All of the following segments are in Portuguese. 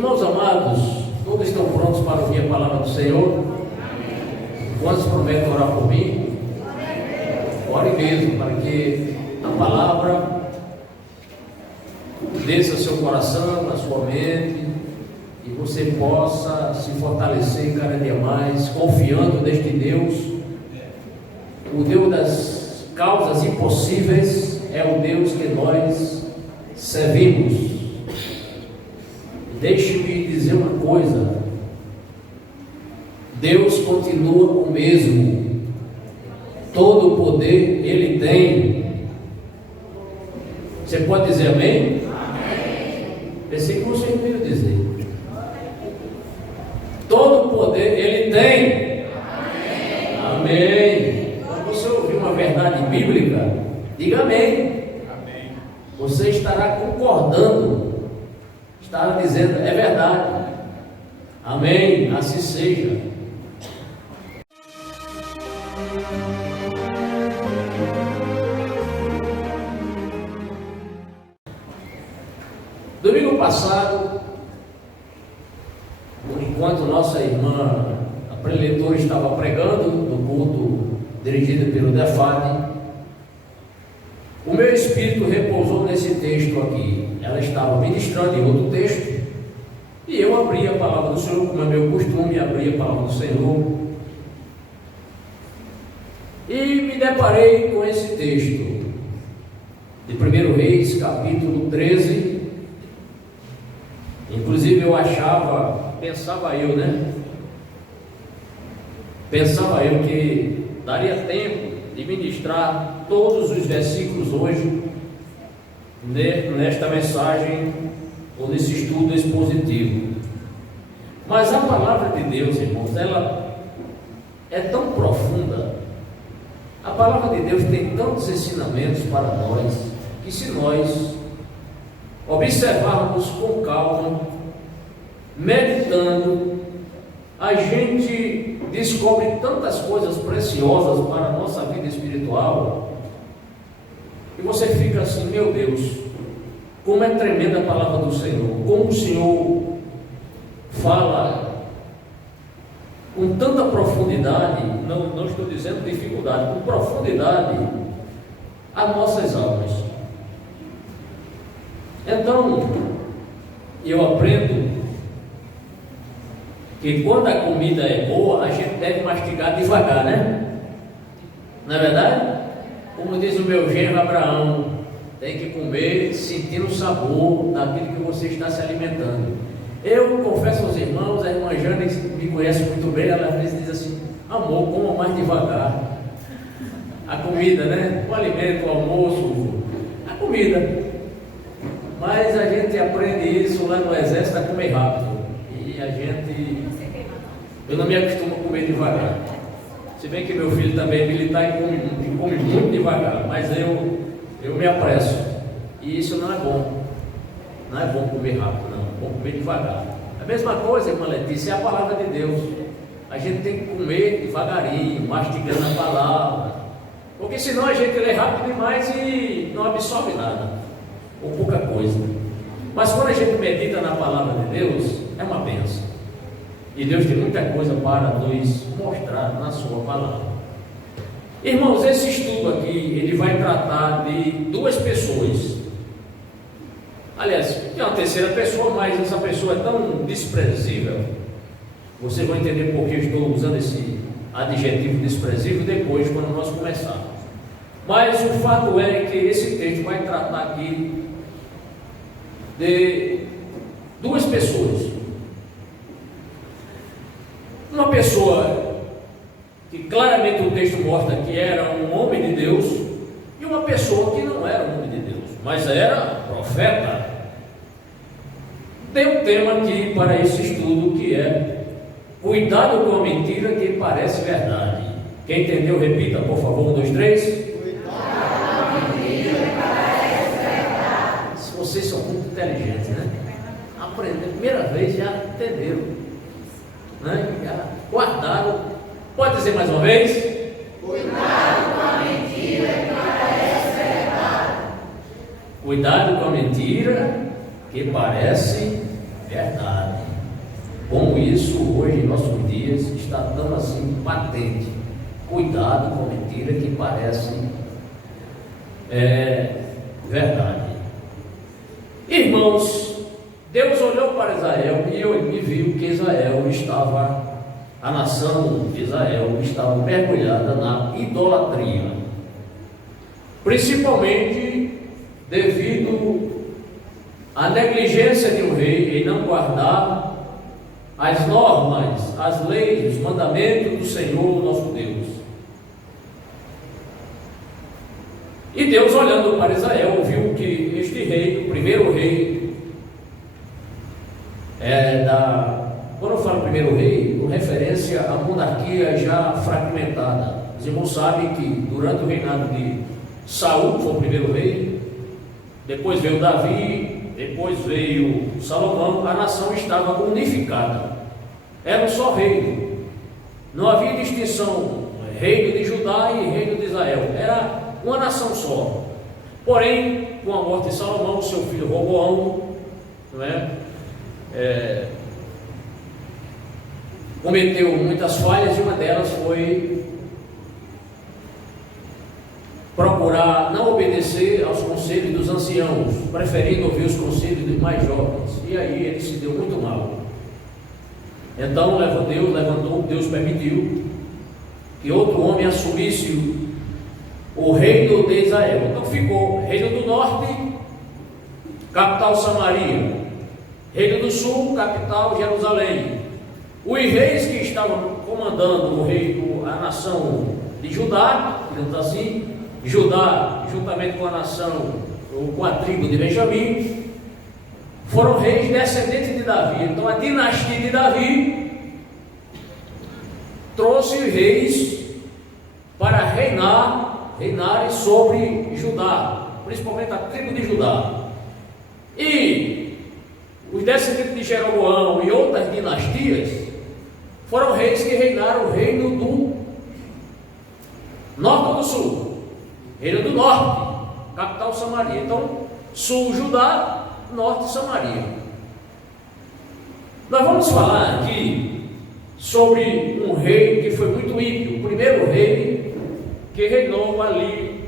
Irmãos amados, todos estão prontos para ouvir a palavra do Senhor? Quantos prometem orar por mim? Ore mesmo, para que a palavra desça seu coração, na sua mente, e você possa se fortalecer cada dia mais, confiando neste Deus, o Deus das causas impossíveis, é o Deus que nós servimos. Deixe-me dizer uma coisa: Deus continua o mesmo, todo o poder Ele tem. Você pode dizer amém? Amém. Pensei que você ia dizer. Todo o poder Ele tem. Amém. Amém. Quando você ouvir uma verdade bíblica, diga amém. Amém. Você estará concordando, estará dizendo, é verdade. Amém. Assim seja. Domingo passado, enquanto nossa irmã, a preletora, estava pregando no culto dirigido pelo Defade, o meu espírito repousou nesse texto aqui. Ela estava ministrando em outro texto, e eu abri a palavra do Senhor, como é meu costume, abri a palavra do Senhor, e me deparei com esse texto, de 1 Reis, capítulo 13. Inclusive eu pensava eu que daria tempo de ministrar todos os versículos hoje, nesta mensagem, ou nesse estudo expositivo. Mas a palavra de Deus, irmãos, ela é tão profunda, a palavra de Deus tem tantos ensinamentos para nós, que se nós observarmos com calma, meditando, a gente descobre tantas coisas preciosas para a nossa vida espiritual, e você fica assim, meu Deus, como é tremenda a palavra do Senhor, como o Senhor fala com tanta profundidade, não estou dizendo dificuldade, com profundidade, as nossas almas. Então, eu aprendo que quando a comida é boa, a gente deve mastigar devagar, né? Não é verdade? Como diz o meu genro Abraão, tem que comer sentindo o sabor daquilo que você está se alimentando. Eu confesso aos irmãos, a irmã Jane me conhece muito bem, ela às vezes diz assim, amor, coma mais devagar. A comida, né? O alimento, o almoço, a comida. Mas a gente aprende isso lá no exército a comer rápido. E a gente... Eu não me acostumo a comer devagar. Se bem que meu filho também é militar e come muito devagar. Mas eu me apresso. E isso não é bom. Não é bom comer rápido, não. É bom comer devagar. A mesma coisa, irmã Letícia, é a palavra de Deus. A gente tem que comer devagarinho, mastigando a palavra. Porque senão a gente lê rápido demais e não absorve nada. Ou pouca coisa. Mas quando a gente medita na palavra de Deus, é uma bênção. E Deus tem muita coisa para nos mostrar na sua palavra. Irmãos, esse estudo aqui, ele vai tratar de duas pessoas. Aliás, tem uma terceira pessoa, mas essa pessoa é tão desprezível. Vocês vão entender por que eu estou usando esse adjetivo desprezível depois, quando nós começarmos. Mas o fato é que esse texto vai tratar aqui de duas pessoas. Uma pessoa que claramente o texto mostra que era um homem de Deus, e uma pessoa que não era um homem de Deus, mas era profeta. Tem um tema aqui para esse estudo que é cuidado com a mentira que parece verdade. Quem entendeu, repita, por favor, 1, 2, 3. Vocês são muito inteligentes, né? Aprenderam, primeira vez já entenderam, né? Já guardaram. Pode dizer mais uma vez? Cuidado com a mentira que parece verdade. Cuidado com a mentira que parece Verdade. Como isso hoje, em nossos dias, está tão assim patente. Cuidado com mentira que parece verdade. Irmãos, Deus olhou para Israel e viu que a nação de Israel estava mergulhada na idolatria, principalmente devido à negligência de um rei em não guardar as normas, as leis, os mandamentos do Senhor nosso Deus. E Deus, olhando para Israel, viu que este rei, o primeiro rei, quando eu falo primeiro rei, com referência à monarquia já fragmentada. Os irmãos sabem que durante o reinado de Saul, foi o primeiro rei, depois veio Davi, depois veio Salomão, a nação estava unificada, era um só reino, não havia distinção, reino de Judá e reino de Israel, era uma nação só. Porém, com a morte de Salomão, seu filho Roboão, cometeu muitas falhas, e uma delas foi procurar não obedecer aos conselhos dos anciãos, preferindo ouvir os conselhos dos mais jovens, e aí ele se deu muito mal. Então Deus permitiu que outro homem assumisse o reino de Israel. Então ficou Reino do Norte, capital Samaria, Reino do Sul, capital Jerusalém. Os reis que estavam comandando a nação de Judá, digamos assim, Judá, juntamente com a nação, ou com a tribo de Benjamim, foram reis descendentes de Davi. Então a dinastia de Davi trouxe reis para reinarem sobre Judá, principalmente a tribo de Judá. E os descendentes de Jeroboão e outras dinastias foram reis que reinaram o reino do norte ou do sul. Reino do norte, capital Samaria. Então, sul Judá, norte Samaria. Nós vamos falar aqui sobre um rei que foi muito ímpio, o primeiro rei que reinou ali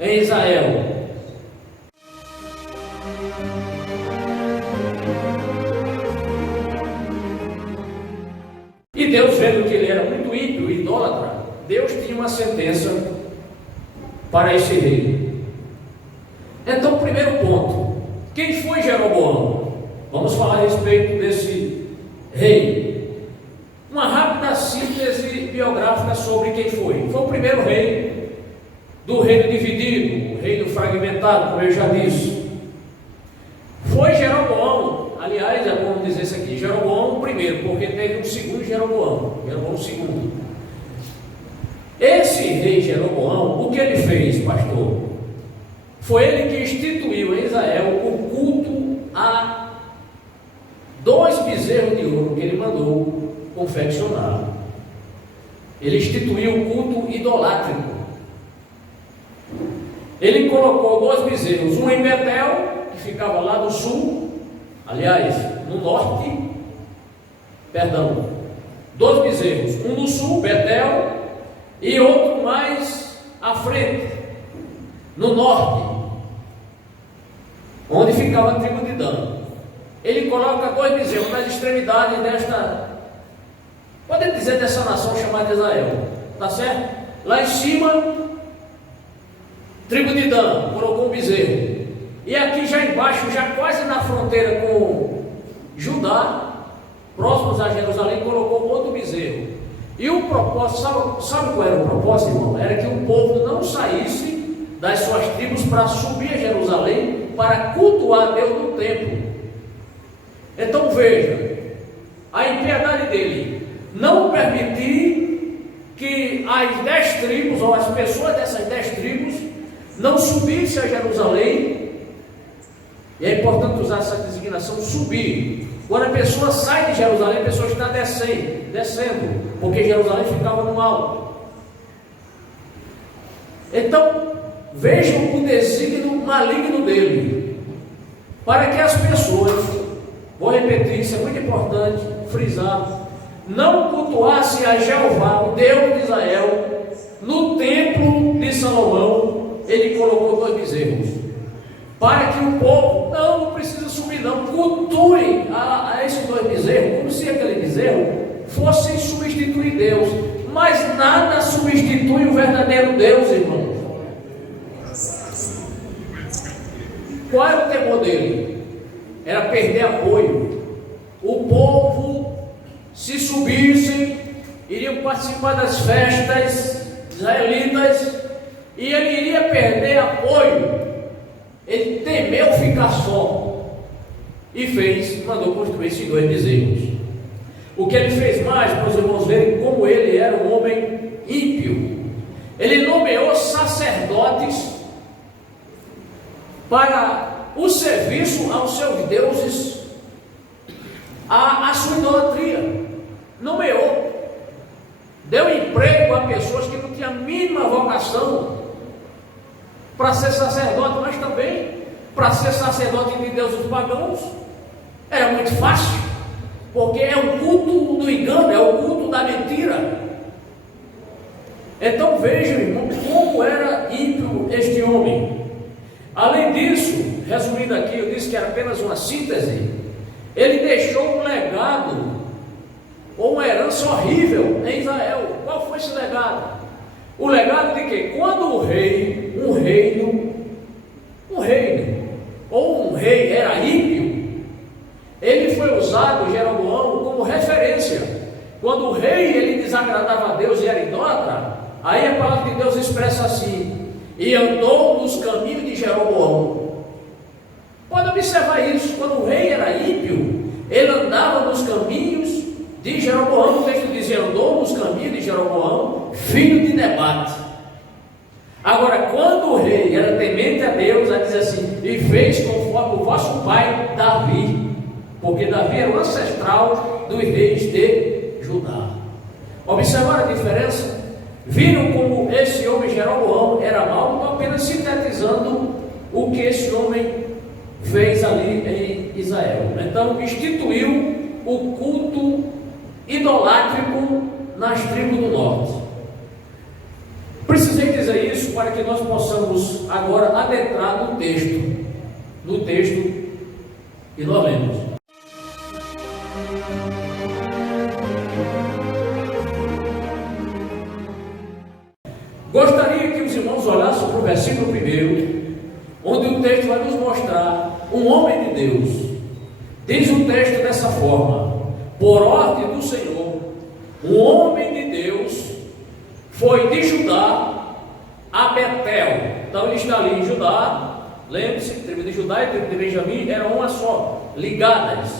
em Israel. E Deus, vendo que ele era muito ímpio e idólatra, Deus tinha uma sentença para esse rei. Então, primeiro ponto, quem foi Jeroboão? Vamos falar a respeito desse rei. Uma rápida síntese biográfica sobre quem foi. Foi o primeiro rei do reino dividido, o reino fragmentado, como eu já disse. Foi Jeroboão, aliás, vamos dizer isso aqui, Jeroboão primeiro, porque teve um segundo Jeroboão II. Esse rei Jeroboão, o que ele fez, pastor? Foi ele que instituiu em Israel o culto a 2 bezerros de ouro que ele mandou confeccionar. Ele instituiu o culto idolátrico. Ele colocou 2 bezerros, um em Betel, que ficava lá no sul, aliás, no norte, 2 bezerros, um no sul, Betel, e outro mais à frente, no norte, onde ficava a tribo de Dan. Ele coloca 2 bezerros nas extremidades podemos dizer, dessa nação chamada Israel, tá certo? Lá em cima, tribo de Dan, colocou um bezerro, e aqui já embaixo, já quase na fronteira com Judá, próximos a Jerusalém, colocou outro bezerro. E o propósito, sabe qual era o propósito, irmão? Era que o povo não saísse das suas tribos para subir a Jerusalém para cultuar a Deus no templo. Então veja, a impiedade dele não permitir que as 10 tribos, ou as pessoas dessas 10 tribos, não subissem a Jerusalém. E é importante usar essa designação, subir. Quando a pessoa sai de Jerusalém, a pessoa está descendo, porque Jerusalém ficava no alto. Então, vejam o desígnio maligno dele, para que as pessoas vou repetir, isso é muito importante frisar, não cultuasse a Jeová, o Deus de Israel. No templo de Salomão, ele colocou 2 bezerros, para que o povo não precisa subir, não cultue a esses 2 bezerros, como se aquele bezerro fosse substituir Deus. Mas nada substitui o verdadeiro Deus, irmão. Qual era o temor dele? Era perder apoio. O povo, se subissem, iriam participar das festas israelitas, e ele iria perder apoio. Ele temeu ficar só, e mandou construir esses 2 bezerros. O que ele fez mais, para os irmãos verem como ele era um homem ímpio, ele nomeou sacerdotes para o serviço aos seus deuses, a sua idolatria. Nomeou, deu emprego a pessoas que não tinham a mínima vocação para ser sacerdote, mas também para ser sacerdote de deuses pagãos. Era muito fácil, porque é o culto do engano, é o culto da mentira. Então vejam, irmão, como era ímpio este homem. Além disso, resumindo aqui, eu disse que era apenas uma síntese, ele deixou um legado, ou uma herança horrível em Israel. Qual foi esse legado? O legado de que quando um rei era ímpio, ele foi usado, Jeroboão, como referência. Quando o rei ele desagradava a Deus e era idólatra, aí a palavra de Deus expressa assim: e andou nos caminhos de Jeroboão. Pode observar isso, quando o rei era ímpio, ele andava nos caminhos de Jeroboão. O texto diz: andou nos caminhos de Jeroboão, filho de Nebate. Agora, quando o rei era temente a Deus, ele diz assim: e fez conforme o vosso pai Davi, porque Davi era o ancestral dos reis de Judá. Observaram a diferença? Viram como esse homem Jeroboão era mau? Estou apenas sintetizando o que esse homem fez ali em Israel. Então, instituiu o culto idolátrico nas tribos do norte. Precisei dizer isso para que nós possamos agora adentrar no texto e nós lemos. Gostaria que os irmãos olhassem para o versículo 1, onde o texto vai nos mostrar um homem de Deus. Diz o texto dessa forma: por ordem do Senhor, um homem de Deus foi de Judá a Betel. Então ele está ali em Judá. Lembre-se, tribo de Judá e tribo de Benjamim eram uma só, ligadas.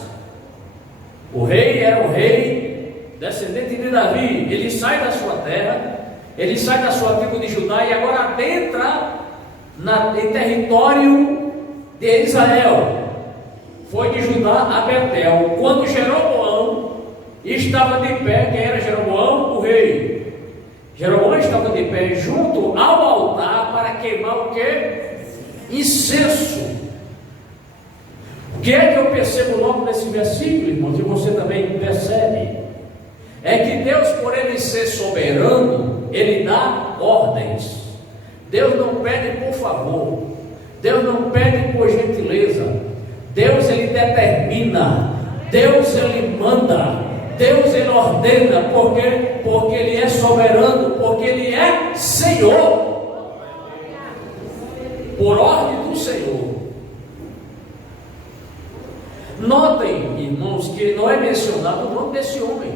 O rei era um rei descendente de Davi. Ele sai da sua terra, ele sai da sua tribo de Judá e agora adentra em território de Israel. Foi de Judá a Betel. Quando Jeroboão estava de pé, quem era Jeroboão? O rei. Jeroboão estava de pé junto ao altar para queimar o que? Incenso. O que é que eu percebo logo nesse versículo, irmãos, e você também percebe? É que Deus, por ele ser soberano, ele dá ordens. Deus não pede por favor, Deus não pede por gentileza. Deus ele determina, Deus ele manda, Deus ele ordena, porque ele é soberano, porque ele é Senhor. Por ordem do Senhor. Notem, irmãos, que não é mencionado o nome desse homem,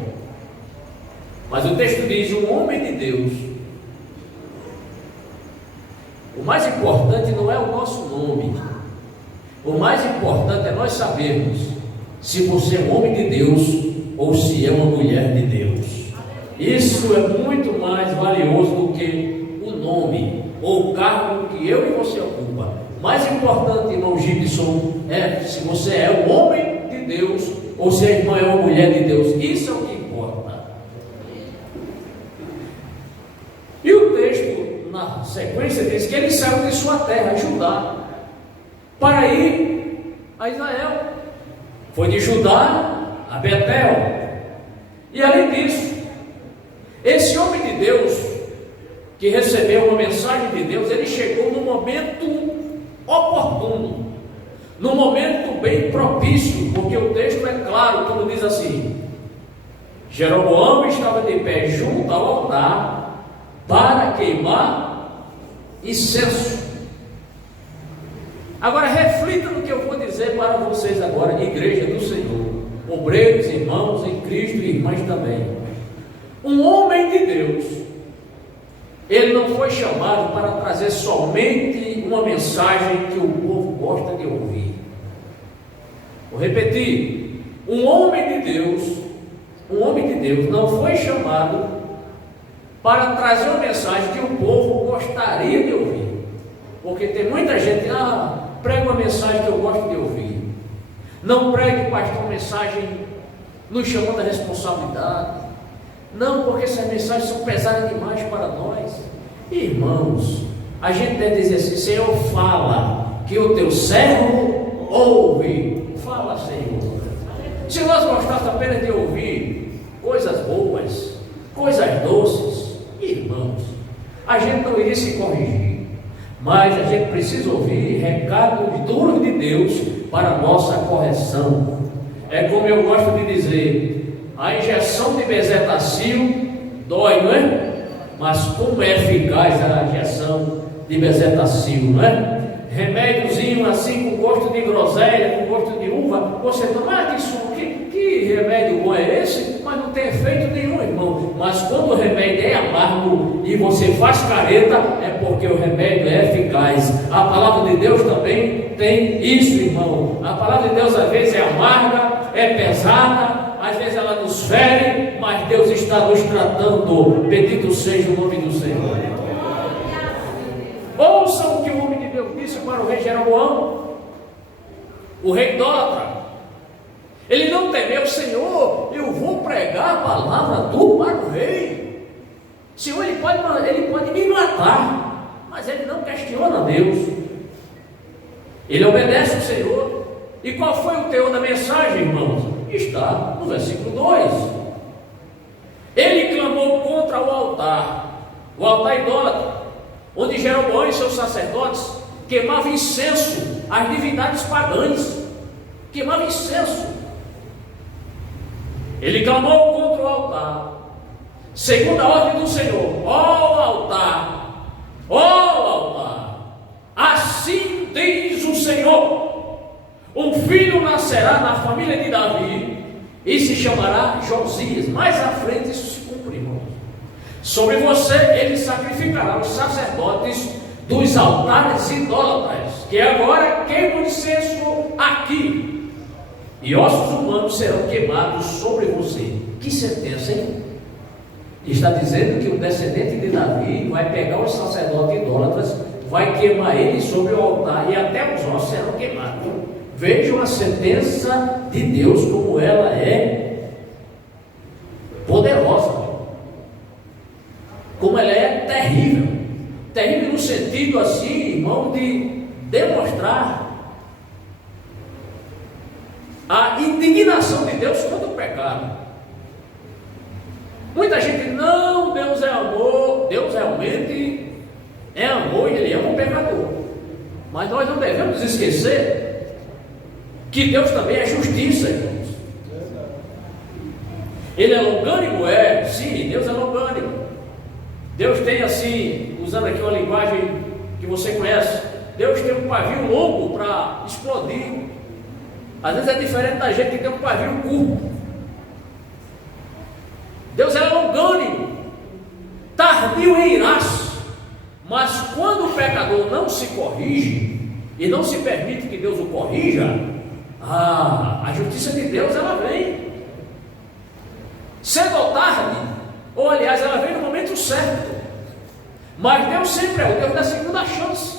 mas o texto diz: um homem de Deus. O mais importante não é o nosso nome, o mais importante é nós sabermos se você é um homem de Deus ou se é uma mulher de Deus. Isso é muito mais valioso do que o nome ou o cargo que eu e você ocupa. O mais importante, irmão Gibson, é se você é um homem de Deus ou se a irmã é uma mulher de Deus. Isso é o que importa. E o texto, na sequência, diz que ele saiu de sua terra, Judá, para ir a Israel. Foi de Judá a Betel. E além disso, esse homem de Deus, que recebeu uma mensagem de Deus, ele chegou no momento oportuno, no momento bem propício, porque o texto é claro quando diz assim: Jeroboão estava de pé junto ao altar para queimar incenso. Agora reflita no que eu vou dizer para vocês agora, igreja do Senhor, obreiros, irmãos em Cristo e irmãs também. Um homem de Deus, ele não foi chamado para trazer somente uma mensagem que o povo gosta de ouvir. Vou repetir: um homem de Deus não foi chamado para trazer uma mensagem que o povo gostaria de ouvir. Porque tem muita gente, prega uma mensagem que eu gosto de ouvir. Não pregue, pastor, uma mensagem nos chamando a responsabilidade. Não, porque essas mensagens são pesadas demais para nós. Irmãos, a gente deve dizer assim: Senhor, fala, que o teu servo ouve. Fala, Senhor. Se nós gostássemos apenas de ouvir coisas boas, coisas doces, irmãos, a gente não iria se corrigir. Mas a gente precisa ouvir recados duros de Deus para a nossa correção. É como eu gosto de dizer: a injeção de bezetacil dói, não é? Mas como é eficaz a injeção de bezetacil, não é? Remédiozinho assim com gosto de groselha, com gosto de uva, você toma, que remédio bom é esse? Mas não tem efeito nenhum, irmão. Mas quando o remédio é amargo e você faz careta, é porque o remédio é eficaz. A palavra de Deus também tem isso, irmão. A palavra de Deus às vezes é amarga, é pesada, às vezes ela nos fere, mas Deus está nos tratando. Bendito seja o nome do Senhor. Ouçam o que o homem de Deus disse para o rei Jeroboão, o rei idólatra. Ele não temeu: Senhor, eu vou pregar a palavra tua para o rei. Senhor, ele pode me matar, mas ele não questiona Deus. Ele obedece o Senhor. E qual foi o teor da mensagem, irmãos? Está no versículo 2. Ele clamou contra o altar idólatra, onde Jeroboão e seus sacerdotes queimavam incenso às divindades pagãs. Queimavam incenso. Ele clamou contra o altar, segundo a ordem do Senhor: ó altar, assim diz o Senhor: um filho nascerá na família de Davi e se chamará Josias. Mais à frente isso se cumpre, irmão. Sobre você ele sacrificará os sacerdotes dos altares idólatras, que agora queimam incenso aqui, e ossos humanos serão queimados sobre você. Que sentença, hein? Está dizendo que o descendente de Davi vai pegar os sacerdotes idólatras, vai queimar eles sobre o altar, e até os ossos serão queimados. Vejam a sentença de Deus, como ela é poderosa, como ela é terrível. Terrível no sentido assim, irmão, de demonstrar a indignação de Deus contra o pecado. Muita gente: não, Deus é amor. Deus realmente é amor e Ele ama o pecador. Mas nós não devemos esquecer que Deus também é justiça, irmãos. Ele é longânimo? É, sim, Deus é longânimo. Deus tem assim, usando aqui uma linguagem que você conhece, Deus tem um pavio longo para explodir. Às vezes é diferente da gente que tem um pavio curto. Deus é longânimo, tardio em irar-se, mas quando o pecador não se corrige e não se permite que Deus o corrija, a justiça de Deus ela vem cedo ou tarde, ou aliás ela vem no momento certo. Mas Deus sempre é o Deus da segunda chance.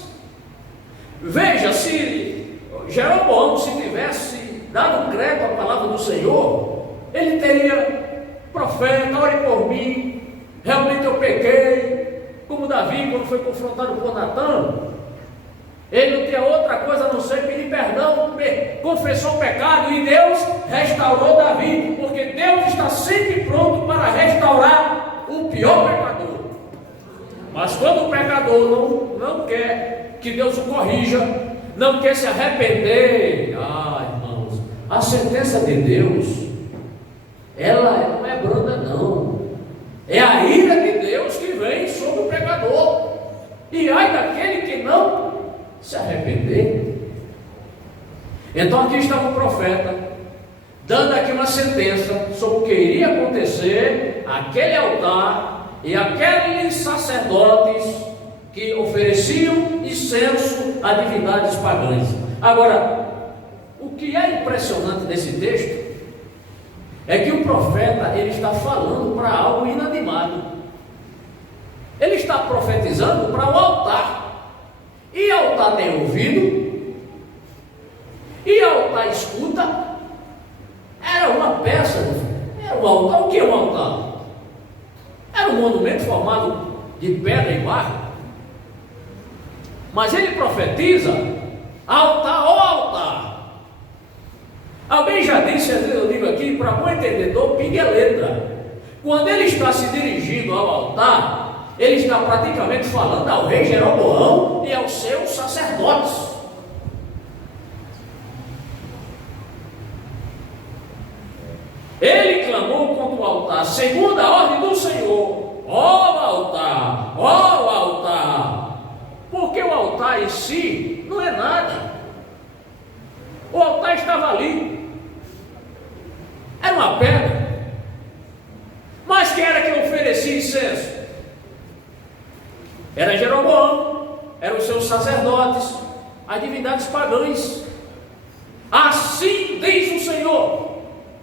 Veja, se Jeroboão se tivesse dado crédito à palavra do Senhor, ele teria: profeta, ore por mim, realmente eu pequei, como Davi quando foi confrontado por Natã. Ele não tinha outra coisa a não ser pedir perdão, confessou o pecado e Deus restaurou Davi, porque Deus está sempre pronto para restaurar o pior pecador. Mas quando o pecador não quer que Deus o corrija, não quer se arrepender, irmãos, a sentença de Deus, ela não é branda não, é a ira de Deus que vem sobre o pecador, e ai daquele que não se arrepender. Então aqui estava o profeta dando aqui uma sentença sobre o que iria acontecer àquele altar e aqueles sacerdotes que ofereciam incenso a divindades pagãs. Agora, o que é impressionante desse texto é que o profeta, ele está falando para algo inanimado. Ele está profetizando para o altar. E altar tem ouvido, e altar escuta. Era uma peça, era um altar. O que é um altar? Era um monumento formado de pedra e barro. Mas ele profetiza altar ou altar. Alguém já disse, às vezes eu digo aqui, para bom entendedor, pingue a letra. Quando ele está se dirigindo ao altar, ele está praticamente falando ao rei Jeroboão e aos seus sacerdotes. Ele clamou contra o altar, segundo a ordem do Senhor: ó altar, ó altar. Porque o altar em si não é nada. O altar estava ali, era uma pedra. Mas quem era que oferecia incenso? Era Jeroboão, eram os seus sacerdotes, as divindades pagãs. Assim diz o Senhor: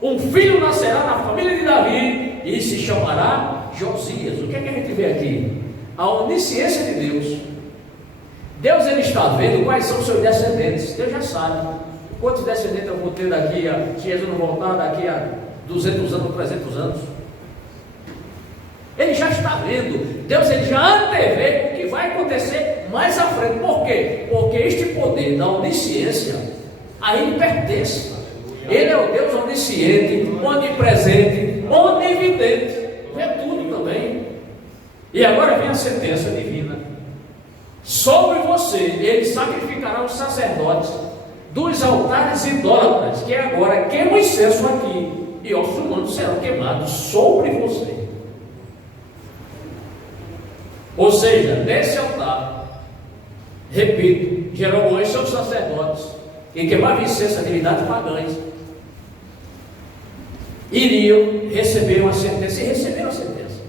um filho nascerá na família de Davi e se chamará Josias. O que é que a gente vê aqui? A onisciência de Deus. Deus, ele está vendo quais são os seus descendentes. Deus já sabe quantos descendentes eu vou ter daqui a, se Jesus não voltar, daqui a 200 anos, 300 anos. Ele já está vendo. Deus, ele já antevê o que vai acontecer mais à frente. Por quê? Porque este poder da onisciência a ele pertence. Ele é o Deus onisciente, onipresente, onividente, vê tudo também. E agora vem a sentença divina: sobre você ele sacrificará os sacerdotes dos altares idólatras, que agora queimam incenso aqui, e ossos humanos serão queimados sobre você. Ou seja, nesse altar, repito, Jeroboão e seus sacerdotes, que queimavam incenso a divindades pagãs, iriam receber uma sentença, e receberam a sentença.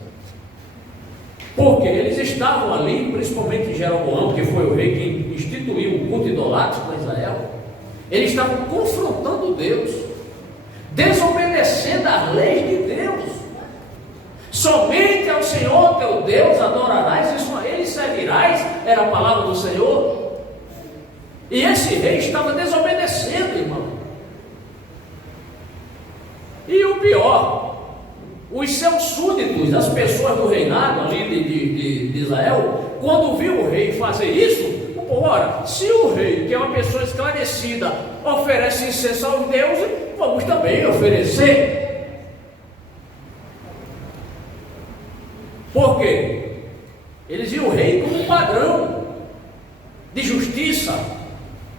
Porque eles estavam ali, principalmente Jeroboão, que foi o rei que instituiu o culto idolátrico em Israel. Eles estavam confrontando Deus, desobedecendo às leis de Deus. Somente ao Senhor teu Deus adorarás, e só a Ele servirás, era a palavra do Senhor. E esse rei estava desobedecendo, irmão. E o pior, os seus súditos, as pessoas do reinado ali de Israel, quando viu o rei fazer isso, ora, se o rei, que é uma pessoa esclarecida, oferece incenso aos deuses, vamos também oferecer. Por quê? Eles viam o rei como um padrão de justiça,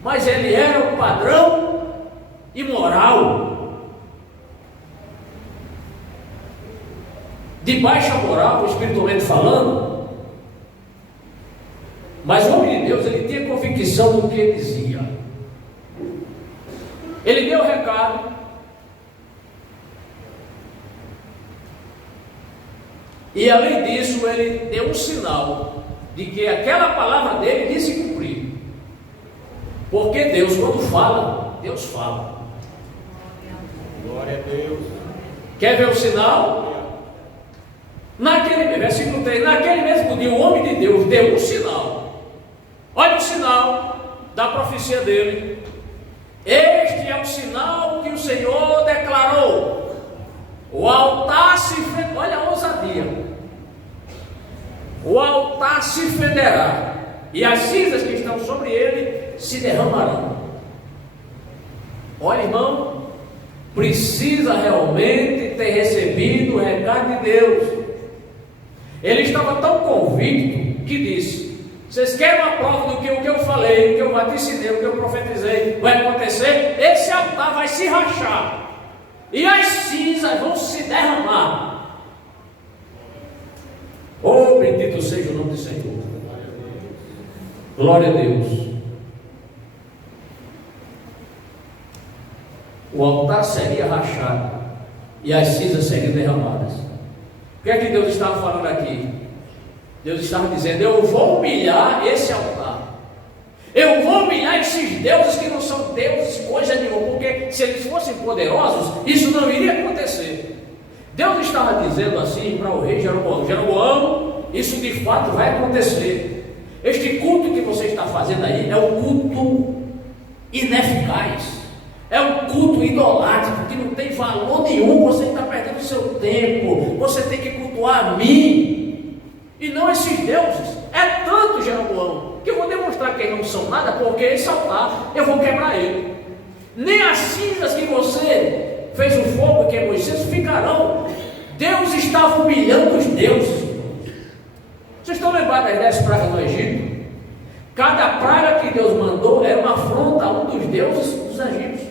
mas ele era um padrão imoral, de baixa moral, espiritualmente falando. Mas o homem de Deus, ele tinha convicção do que ele dizia. Ele deu o recado, e além disso, ele deu um sinal de que aquela palavra dele iria se cumprir. Porque Deus, quando fala, Deus fala. Glória a Deus. Quer ver o sinal? Versículo 3, naquele mesmo dia, o homem de Deus deu um sinal. Olha o sinal da profecia dele. Este é o sinal que o Senhor declarou: o altar se fenderá. Olha a ousadia. O altar se fenderá e as cinzas que estão sobre ele se derramarão. Olha, irmão, precisa realmente ter recebido o recado de Deus. Ele estava tão convicto que disse: vocês querem uma prova do que o que eu falei, o que eu vaticinei, o que eu profetizei vai acontecer? Esse altar vai se rachar e as cinzas vão se derramar. Oh, bendito seja o nome do Senhor. Glória a Deus. O altar seria rachado e as cinzas seriam derramadas. O que é que Deus estava falando aqui? Deus estava dizendo: eu vou humilhar esse altar, eu vou humilhar esses deuses que não são deuses coisa nenhuma, porque se eles fossem poderosos, isso não iria acontecer. Deus estava dizendo assim para o rei Jeroboão: Jeroboão, isso de fato vai acontecer. Este culto que você está fazendo aí é um culto ineficaz, é um culto idolátrico que não tem valor nenhum. Você está perdendo o seu tempo. Você tem que cultuar a mim e não esses deuses. É tanto, Jeroboão, que eu vou demonstrar que eles não são nada, porque esse altar eu vou quebrar ele. Nem as cinzas que você fez o fogo, que é Moisés, ficarão. Deus estava humilhando os deuses. Vocês estão lembrados das 10 pragas do Egito? Cada praga que Deus mandou era uma afronta a um dos deuses dos egípcios.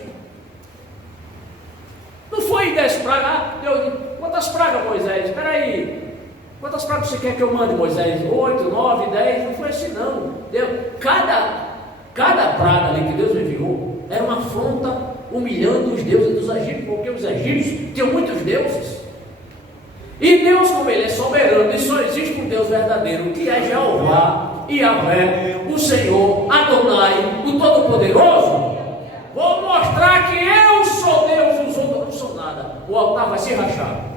Não foi 10 pragas, Deus, quantas pragas, Moisés? Espera aí, quantas pragas você quer que eu mande, Moisés? 8, 9, 10, não foi assim não. Deus, cada praga ali que Deus enviou era uma afronta humilhando os deuses dos egípcios, porque os egípcios tinham muitos deuses. E Deus, como Ele é soberano, e só existe um Deus verdadeiro, que é Jeová, Yahvé, o Senhor, Adonai, o Todo-Poderoso. Vou mostrar que eu sou Deus e os outros não são nada. O altar vai se rachar.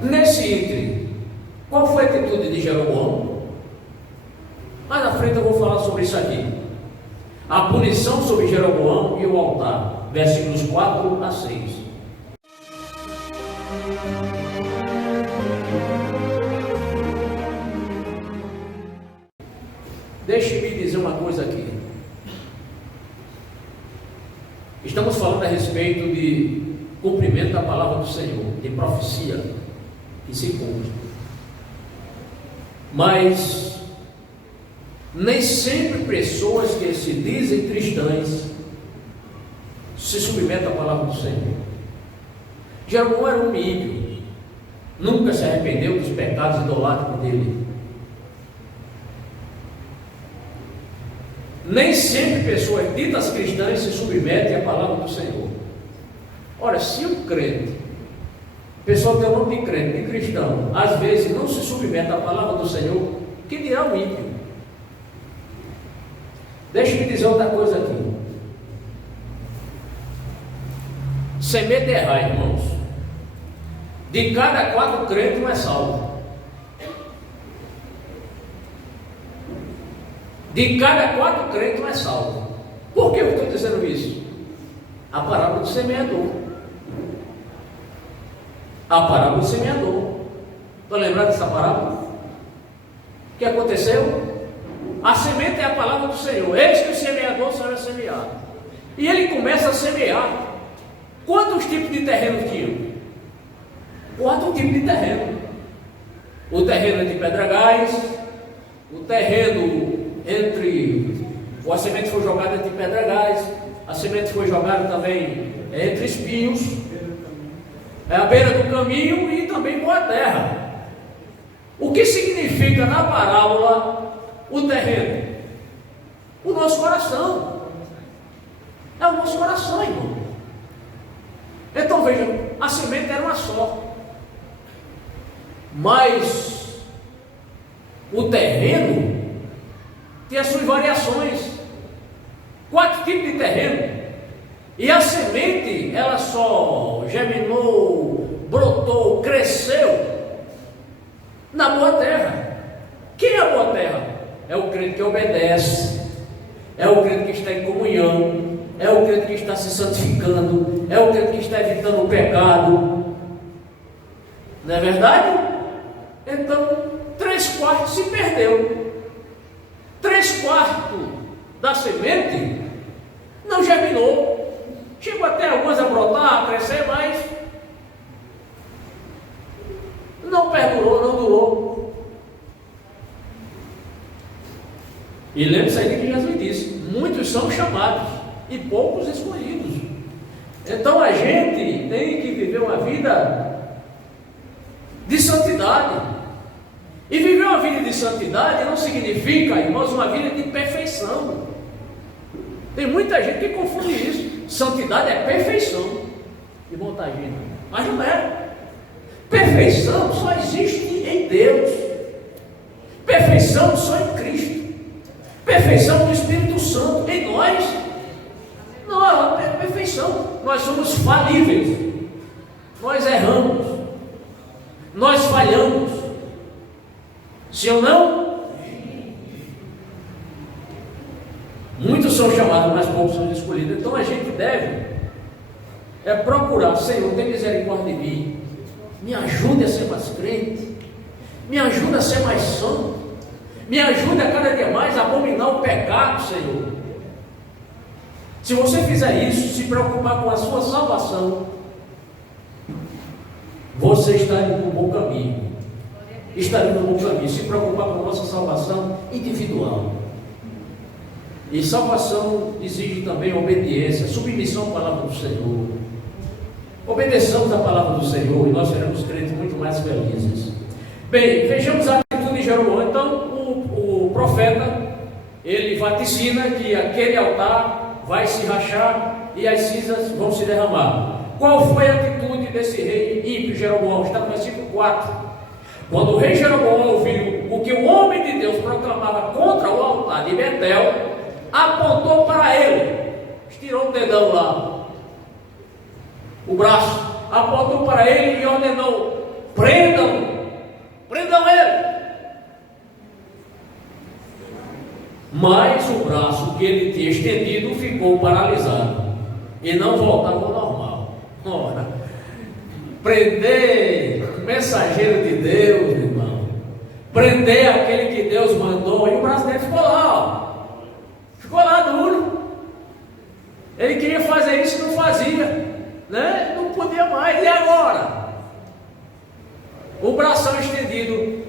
Nesse ínterim, qual foi a atitude de Jeroboão? Mais à frente eu vou falar sobre isso aqui. A punição sobre Jeroboão e o altar. Versículos 4 a 6. Deixe-me dizer uma coisa aqui. Estamos falando a respeito de cumprimento da palavra do Senhor, de profecia que se cumpre. Mas nem sempre pessoas que se dizem cristãs se submetem à palavra do Senhor. Jeroboão era um ímpio, nunca se arrependeu dos pecados idolátricos dele. Nem sempre pessoas ditas cristãs se submetem à palavra do Senhor. Ora, se um crente, pessoa que tem o nome de crente, de cristão, às vezes não se submete à palavra do Senhor, que dirá o ímpio? Deixa-me dizer outra coisa aqui. Sem medo de errar, irmãos. De cada 4 crentes, um é salvo. De cada 4 crentes, um é salvo. Por que eu estou dizendo isso? A parábola do semeador. A parábola do semeador. Estão lembrados dessa parábola? O que aconteceu? A semente é a palavra do Senhor. Eis que o semeador saiu a semear. E ele começa a semear. Quantos tipos de terreno tinham? 4 tipos de terreno. O terreno de pedregais, o terreno a semente foi jogada entre pedregais, a semente foi jogada também entre espinhos, à beira do caminho e também boa terra. O que significa na parábola o terreno? O nosso coração. É o nosso coração, irmão. Então veja, a semente era uma só, mas o terreno tem as suas variações. 4 tipos de terreno. E a semente, ela só germinou, brotou, cresceu na boa terra. Quem é a boa terra? É o crente que obedece, é o crente que está em comunhão, é o crente que está se santificando, é o crente que está evitando o pecado. Não é verdade? Então, 3/4 se perdeu. 3/4 da semente não germinou. Chegou até algumas a brotar, a crescer, mas não perdurou, não durou. E lembre-se aí que Jesus disse: muitos são chamados e poucos escolhidos. Então a gente tem que viver uma vida de santidade. E viver uma vida de santidade não significa, irmãos, uma vida de perfeição. Tem muita gente que confunde isso. Santidade é perfeição. E montagem, mas não é. Perfeição só existe em Deus. Perfeição só em Cristo. Perfeição do Espírito Santo em nós. Não é perfeição. Nós somos falíveis. Nós erramos. Nós falhamos. Sim ou não? Muitos são chamados, mas poucos são escolhidos. Então a gente deve procurar: Senhor, tem misericórdia de mim, me ajude a ser mais crente, me ajude a ser mais santo, me ajude a cada dia mais a abominar o pecado, Senhor. Se você fizer isso, se preocupar com a sua salvação, você está indo para o bom caminho. Está indo no bom caminho. Se preocupar com a nossa salvação individual. E salvação exige também obediência, submissão à palavra do Senhor. Obedeçamos a palavra do Senhor e nós seremos crentes muito mais felizes. Bem, vejamos a atitude de Jeroboão. Então, o profeta, ele vaticina que aquele altar vai se rachar e as cinzas vão se derramar. Qual foi a atitude desse rei ímpio Jeroboão? Está no versículo 4. Quando o rei Jeroboão ouviu o que o homem de Deus proclamava contra o altar de Betel, apontou para ele, estirou o dedão lá, o braço, apontou para ele e ordenou: prendam ele. Mas o braço que ele tinha estendido ficou paralisado e não voltava ao normal. Ora, prender o mensageiro de Deus, irmão, prender aquele que Deus mandou, e o braço dele ficou lá, ó. Ficou lá duro. Ele queria fazer isso e não fazia, né? Não podia mais. E agora? O bração estendido.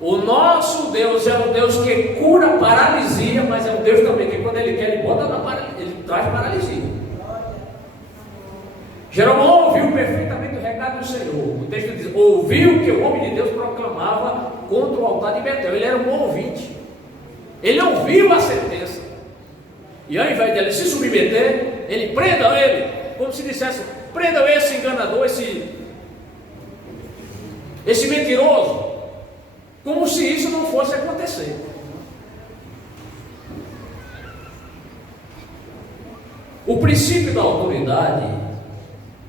O nosso Deus é um Deus que cura paralisia, mas é um Deus também que quando Ele quer, Ele bota na paralisia, Ele traz paralisia. Jeroboão ouviu perfeitamente o recado do Senhor. O texto diz: ouviu que o homem de Deus proclamava contra o altar de Betel. Ele era um bom ouvinte. Ele ouviu a sentença. E ao invés dele se submeter, ele prenda ele, como se dissesse: prendam esse enganador, esse mentiroso, como se isso não fosse acontecer. O princípio da autoridade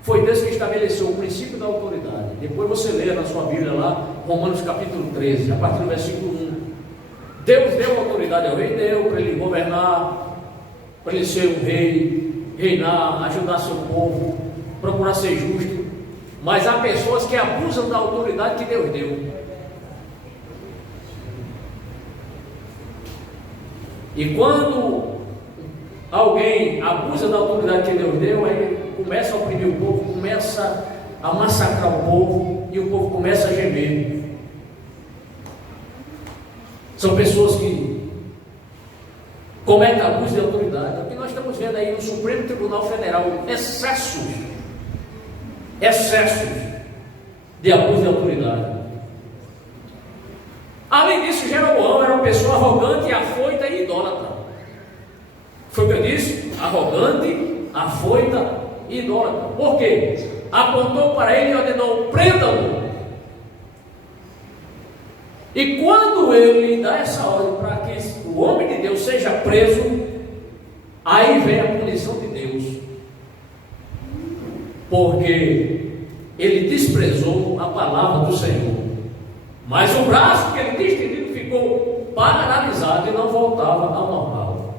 foi Deus que estabeleceu o princípio da autoridade. Depois você lê na sua Bíblia lá, Romanos capítulo 13, a partir do versículo 1. Deus deu autoridade ao rei, deu para ele governar, para ele ser um rei, reinar, ajudar seu povo, procurar ser justo. Mas há pessoas que abusam da autoridade que Deus deu. E quando alguém abusa da autoridade que Deus deu, aí começa a oprimir o povo, começa a massacrar o povo, e o povo começa a gemer. São pessoas que cometem abuso de autoridade. É o que nós estamos vendo aí no Supremo Tribunal Federal: excessos de abuso de autoridade. Além disso, Jeroboão era uma pessoa arrogante, afoita e idólatra. Foi o que eu disse? Arrogante, afoita e idólatra. Por quê? Apontou para ele e ordenou: prendam-no. E quando ele dá essa ordem para que o homem de Deus seja preso, aí vem a punição de Deus, porque ele desprezou a palavra do Senhor. Mas o braço que ele tinha estendido ficou paralisado e não voltava ao normal.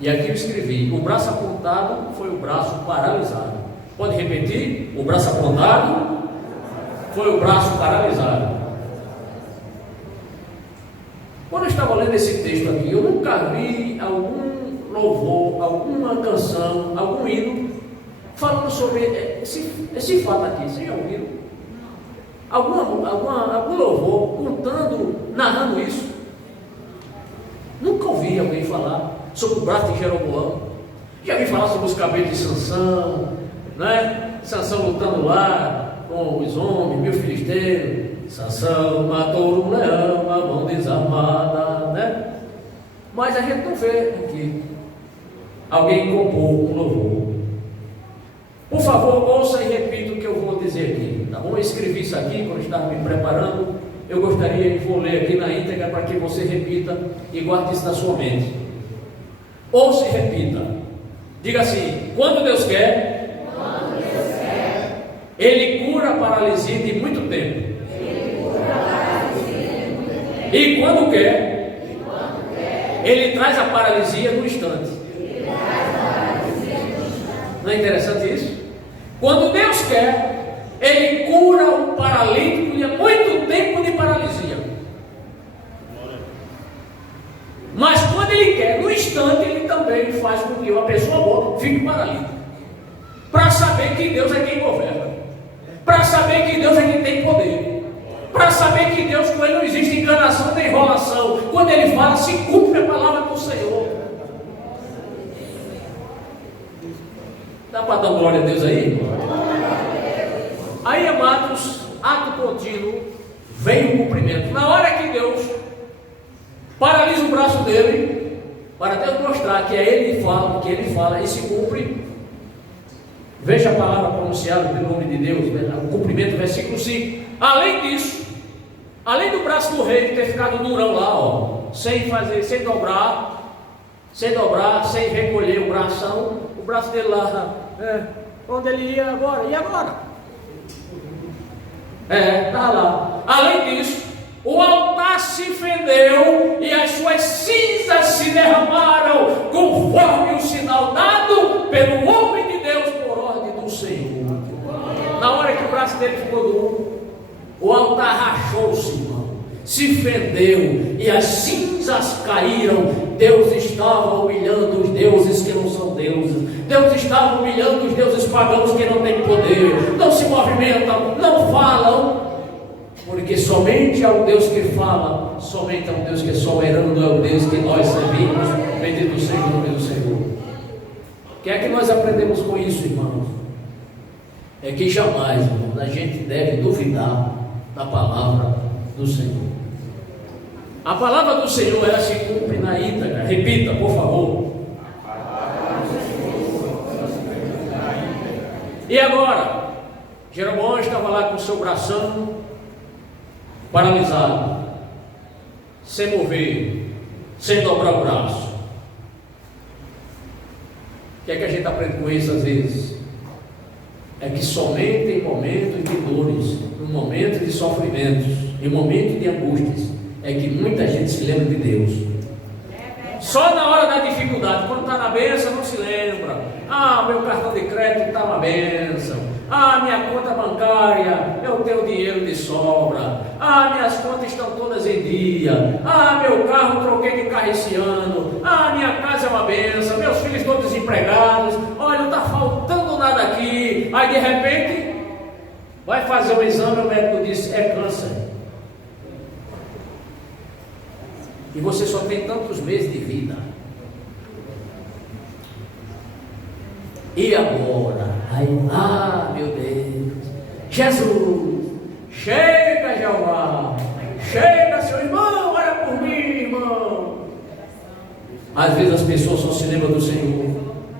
E aqui eu escrevi: o braço apontado foi o braço paralisado. Pode repetir? O braço apontado foi o braço paralisado. Quando eu estava lendo esse texto aqui, eu nunca vi algum louvor, alguma canção, algum hino falando sobre esse fato aqui. Vocês já ouviram? Algum louvor contando, narrando isso? Nunca ouvi alguém falar sobre o braço de Jeroboão. Já vi falar sobre os cabelos de Sansão, né? Sansão lutando lá com os homens, mil filisteiros. Sansão matou um leão, a mão desarmada, né? Mas a gente não vê aqui alguém compor um louvor. Por favor, ouça e repita o que eu vou dizer aqui, tá bom? Eu escrevi isso aqui quando estava me preparando. Eu gostaria, vou ler aqui na íntegra para que você repita e guarde isso na sua mente. Ouça e repita. Diga assim: quando Deus quer, Ele cura a paralisia de muito tempo. E quando quer, Ele traz a paralisia no instante. Não é interessante isso? Quando Deus quer, Ele cura o paralítico de há muito tempo de paralisia. Mas quando Ele quer, no instante, Ele também faz com que uma pessoa boa fique paralítica. Para saber que Deus é quem governa. Para saber que Deus é quem tem poder. Para saber que Deus, com Ele não existe enganação nem enrolação. Quando Ele fala, se cumpre a palavra do Senhor. Dá para dar glória a Deus aí? Aí, amados, ato contínuo, vem o cumprimento. Na hora que Deus paralisa o braço dele, para Deus mostrar que é Ele que Ele fala e se cumpre. Veja a palavra pronunciada pelo nome de Deus, o cumprimento, versículo 5. Além disso, além do braço do rei ter ficado durão lá, ó, sem dobrar, sem recolher o bração, o braço dele lá, onde ele ia agora? E agora? Tá lá. Além disso, o altar se fendeu e as suas cinzas se derramaram, conforme o sinal dado pelo homem de Deus por ordem do Senhor. Na hora que o braço dele ficou duro, o altar rachou-se, irmão, se fendeu e as cinzas caíram. Deus estava humilhando os deuses que não são deuses. Deus estava humilhando os deuses pagãos que não têm poder, não se movimentam, não falam. Porque somente ao Deus que fala, somente ao Deus que é soberano, é o Deus que nós servimos. Bendito seja o nome do Senhor. O que é que nós aprendemos com isso, irmãos? É que jamais, irmãos, a gente deve duvidar da palavra do Senhor. A palavra do Senhor, ela se cumpre na íntegra. Repita, por favor. E agora, Jeroboão estava lá com o seu bração paralisado, sem mover, sem dobrar o braço. O que é que a gente aprende com isso às vezes? É que somente em momentos de dores, em momentos de sofrimentos, em momentos de angústias, é que muita gente se lembra de Deus. Só na hora da dificuldade, quando está na bênção, não se lembra. Meu cartão de crédito está uma bênção. Minha conta bancária, eu tenho dinheiro de sobra. Minhas contas estão todas em dia. Meu carro, troquei de carro esse ano. Minha casa é uma bênção. Meus filhos todos desempregados. Olha, não está faltando nada aqui. Aí de repente, vai fazer um exame, o médico diz, é câncer. E você só tem tantos meses de vida. E agora? Meu Deus, Jesus, chega, Jeová, chega, seu irmão, ora por mim, irmão. Às vezes as pessoas só se lembram do Senhor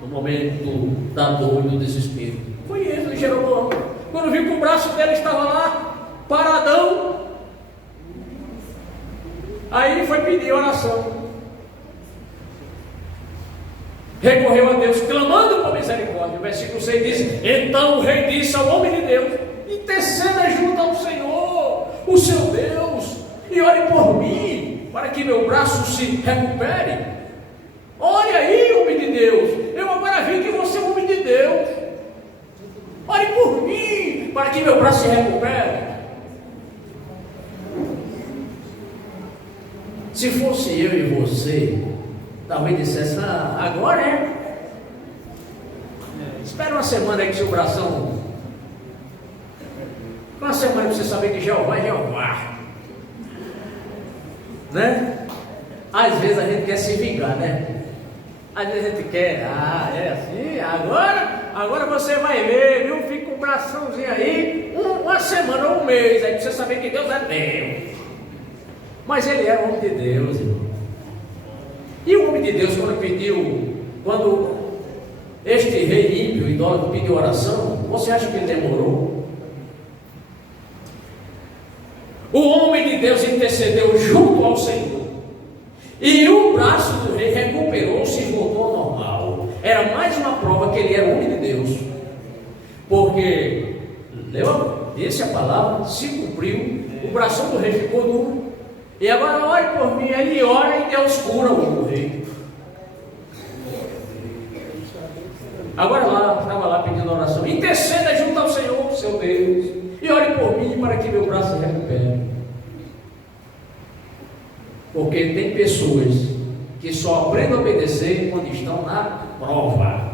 no momento da dor e do desespero. Foi isso de Jeroboão. Quando viu que o braço dele estava lá, paradão, aí ele foi pedir oração. Recorreu a Deus, clamando por misericórdia. O versículo 6 diz: então o rei disse ao homem de Deus: interceda junto ao Senhor, o seu Deus, e ore por mim, para que meu braço se recupere. Ore aí, homem de Deus. Eu agora vi que você é um homem de Deus. Ore por mim, para que meu braço se recupere. Se fosse eu e você, talvez dissesse, agora é. Espera uma semana aí que seu bração. Uma semana para você saber que Jeová é Jeová. Né? Às vezes a gente quer se vingar, né? Às vezes a gente quer, é assim, agora você vai ver, viu? Fica com o braçãozinho aí, uma semana ou um mês, aí para você saber que Deus é Deus. Mas ele era o homem de Deus, irmão. E o homem de Deus, quando este rei ímpio, idólatra, pediu oração, você acha que ele demorou? O homem de Deus intercedeu junto ao Senhor, e o braço do rei recuperou-se e voltou ao normal. Era mais uma prova que ele era homem de Deus, porque disse a palavra, se cumpriu, o bração do rei ficou duro. E agora ore por mim. Ele ora e Deus cura o rei. Agora estava lá pedindo oração. Interceda junto ao Senhor, seu Deus, e ore por mim para que meu braço se recupere. Porque tem pessoas que só aprendem a obedecer quando estão na prova.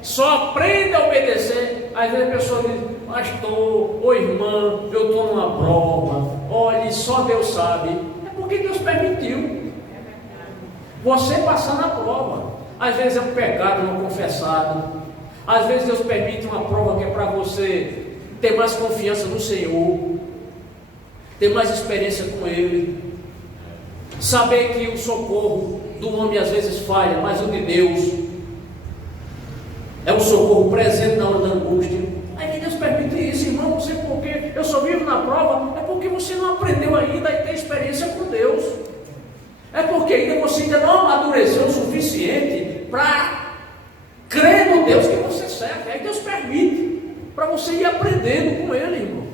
Só aprendem a obedecer. Às vezes a pessoa diz, pastor, ou irmã, eu estou numa prova. Olhe, só Deus sabe. É porque Deus permitiu você passar na prova. Às vezes é um pecado não confessado. Às vezes Deus permite uma prova que é para você ter mais confiança no Senhor, ter mais experiência com Ele, saber que o socorro do homem às vezes falha, mas o de Deus é um socorro presente na hora da angústia. Aí que Deus permite isso, irmão, não sei porquê, eu só vivo na prova, é porque você não aprendeu ainda a ter experiência com Deus. É porque ainda você ainda não amadureceu o suficiente para crer no Deus que você serve. Aí Deus permite para você ir aprendendo com Ele, irmão,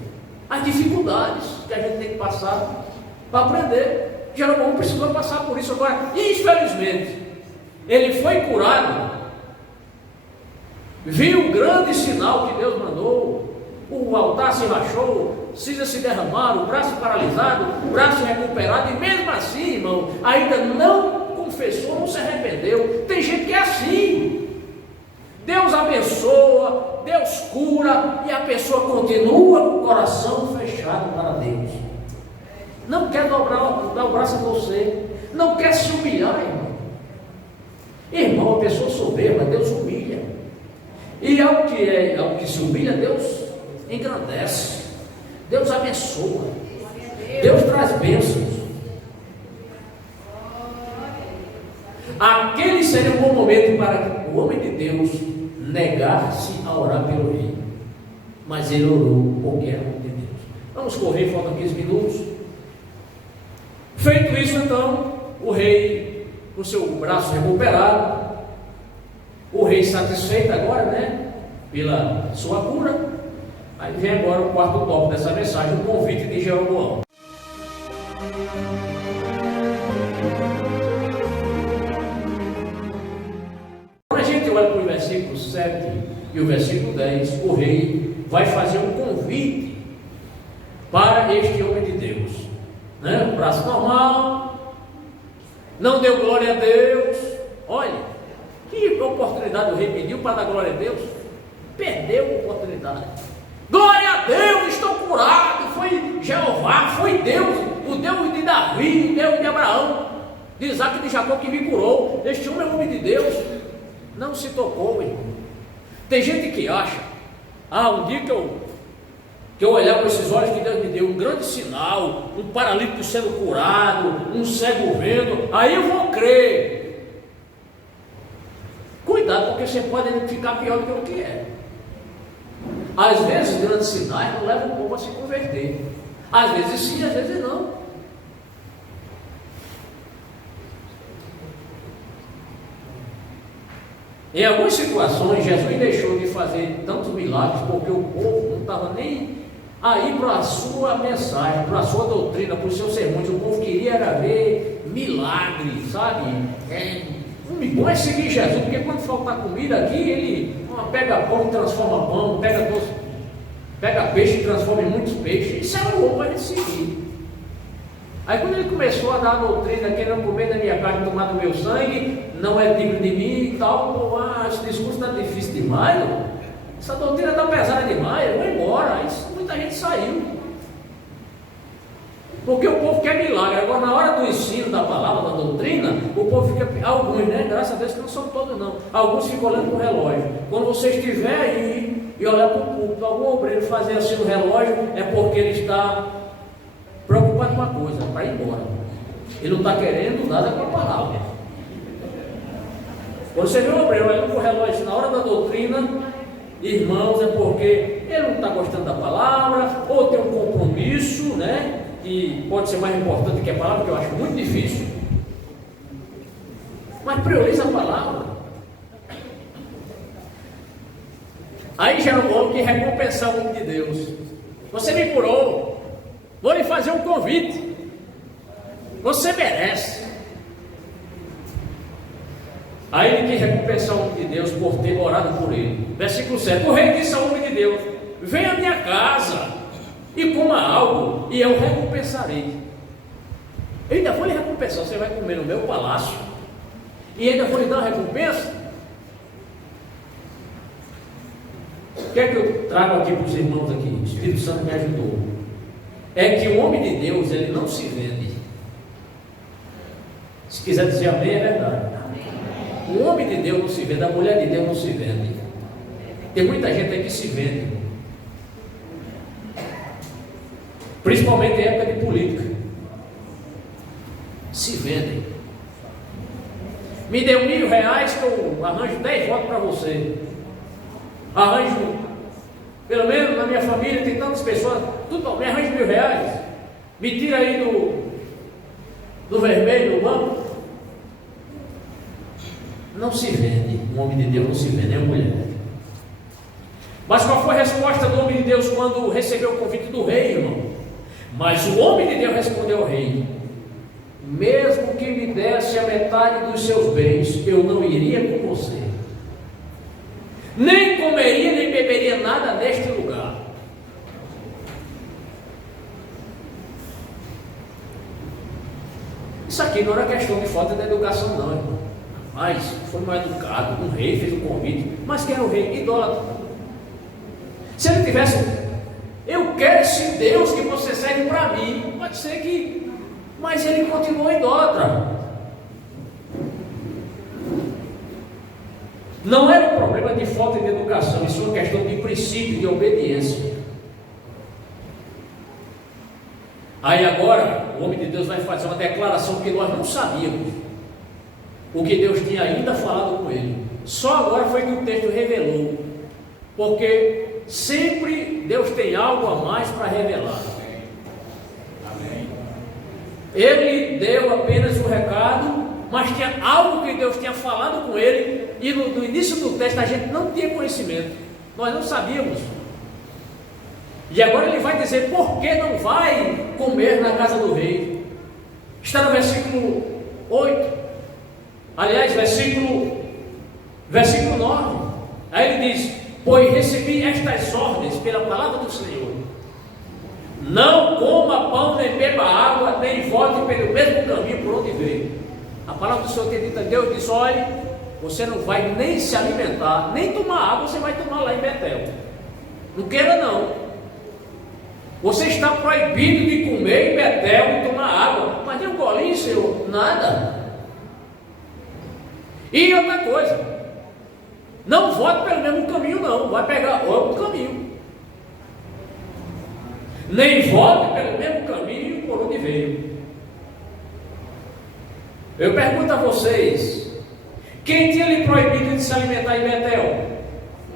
as dificuldades que a gente tem que passar para aprender. Jeroboão precisou passar por isso agora. Infelizmente, ele foi curado, viu o grande sinal que Deus mandou, o altar se rachou, cinzas se derramaram, o braço paralisado, o braço recuperado, e mesmo assim, irmão, ainda não confessou, não se arrependeu. Tem gente que é assim. Deus abençoa, Deus cura, e a pessoa continua com o coração fechado para Deus. Não quer dar o braço a você, não quer se humilhar, irmão. Irmão, a pessoa soberba, Deus humilha. E ao que se humilha, Deus engrandece, Deus abençoa, Deus traz bênçãos. Aquele seria um bom momento para o homem de Deus negar-se a orar pelo rei, mas ele orou porque era homem de Deus. Vamos correr, faltam 15 minutos. Feito isso, então, o rei, com seu braço recuperado, o rei satisfeito agora, né, pela sua cura. Aí vem agora o quarto tópico dessa mensagem, o convite de Jeroboão. Quando a gente olha para o versículo 7 e o versículo 10, o rei vai fazer um convite para este homem de Deus, né? O braço normal, não deu glória a Deus. Olha, que oportunidade o rei pediu para dar glória a Deus, perdeu a oportunidade. Glória a Deus, estou curado. Foi Jeová, foi Deus, o Deus de Davi, o Deus de Abraão, de Isaac e de Jacó que me curou. Este homem é homem de Deus. Não se tocou, irmão. Tem gente que acha, um dia que eu olhar com esses olhos que Deus me deu, um grande sinal, um paralítico sendo curado, um cego vendo, aí eu vou crer. Cuidado, porque você pode ficar pior do que o que é. Às vezes, grandes sinais não levam o povo a se converter. Às vezes sim, às vezes não. Em algumas situações, Jesus deixou de fazer tantos milagres porque o povo não estava nem aí para a sua mensagem, para a sua doutrina, para os seus sermões. O povo queria era ver milagres, sabe? O bom é seguir Jesus, porque quando faltar comida aqui, ele pega pão e transforma pão, pega peixe e transforma em muitos peixes. Isso é o bom para ele seguir. Aí quando ele começou a dar a doutrina, quem não comer da minha carne e tomar do meu sangue, não é digno de mim e tal, esse discurso está difícil demais, essa doutrina está pesada demais, eu vou embora. Aí muita gente saiu. Porque o povo quer milagre. Agora, na hora do ensino da palavra, da doutrina, o povo fica, alguns, né? Graças a Deus que não são todos não. Alguns ficam olhando para o relógio. Quando você estiver aí e olhar para o púlpito, algum obreiro fazer assim no relógio, é porque ele está preocupado com uma coisa, para ir embora. Ele não está querendo nada com a palavra. Quando você vê um obreiro olhando para o relógio na hora da doutrina, irmãos, é porque ele não está gostando da palavra, ou tem um compromisso, né? Que pode ser mais importante que a palavra, que eu acho muito difícil, mas prioriza a palavra. Aí já é um homem que recompensar o homem de Deus. Você me curou, vou lhe fazer um convite, você merece. Aí ele quis recompensar o homem de Deus por ter orado por ele. Versículo 7: o rei disse ao homem de Deus: venha à minha casa e coma algo, e eu recompensarei. Eu ainda vou lhe recompensar. Você vai comer no meu palácio e ainda vou lhe dar uma recompensa? O que é que eu trago aqui para os irmãos aqui? O Espírito Santo me ajudou. É que o homem de Deus, ele não se vende. Se quiser dizer amém, é verdade. O homem de Deus não se vende, a mulher de Deus não se vende. Tem muita gente aí que se vende, principalmente em época de política. Se vendem. Me deu R$1.000 que eu arranjo 10 votos para você. Arranjo, pelo menos na minha família tem tantas pessoas, tudo, me arranjo R$1.000. Me tira aí do vermelho, do banco. Não se vende. Um homem de Deus não se vende, é uma mulher. Mas qual foi a resposta do homem de Deus quando recebeu o convite do rei, irmão? Mas o homem de Deus respondeu ao rei: mesmo que me desse a metade dos seus bens, eu não iria com você, nem comeria nem beberia nada neste lugar. Isso aqui não era questão de falta de educação não, irmão. Mas foi mal educado, um rei fez um convite. Mas quem era o rei? Idólatra. Se ele tivesse: eu quero esse Deus que você serve para mim, pode ser que, mas ele continuou idólatra. Não era um problema de falta de educação, isso é uma questão de princípio, de obediência. Aí agora o homem de Deus vai fazer uma declaração que nós não sabíamos, o que Deus tinha ainda falado com ele. Só agora foi que o texto revelou, porque sempre Deus tem algo a mais para revelar. Amém. Ele deu apenas o recado, mas tinha algo que Deus tinha falado com ele, e no início do texto a gente não tinha conhecimento, nós não sabíamos. E agora ele vai dizer por que não vai comer na casa do rei. Está no versículo 8, aliás, versículo 9. Aí ele diz: pois recebi estas ordens pela palavra do Senhor: não coma pão, nem beba água, nem volte pelo mesmo caminho por onde veio. A palavra do Senhor tem dito a Deus, diz: olha, você não vai nem se alimentar, nem tomar água, você vai tomar lá em Betel. Não queira não. Você está proibido de comer em Betel e tomar água. Mas nem um golinho, Senhor, nada. E outra coisa, não volte pelo mesmo caminho não, vai pegar outro caminho. Nem volte pelo mesmo caminho por onde veio. Eu pergunto a vocês: quem tinha lhe proibido de se alimentar em Betel?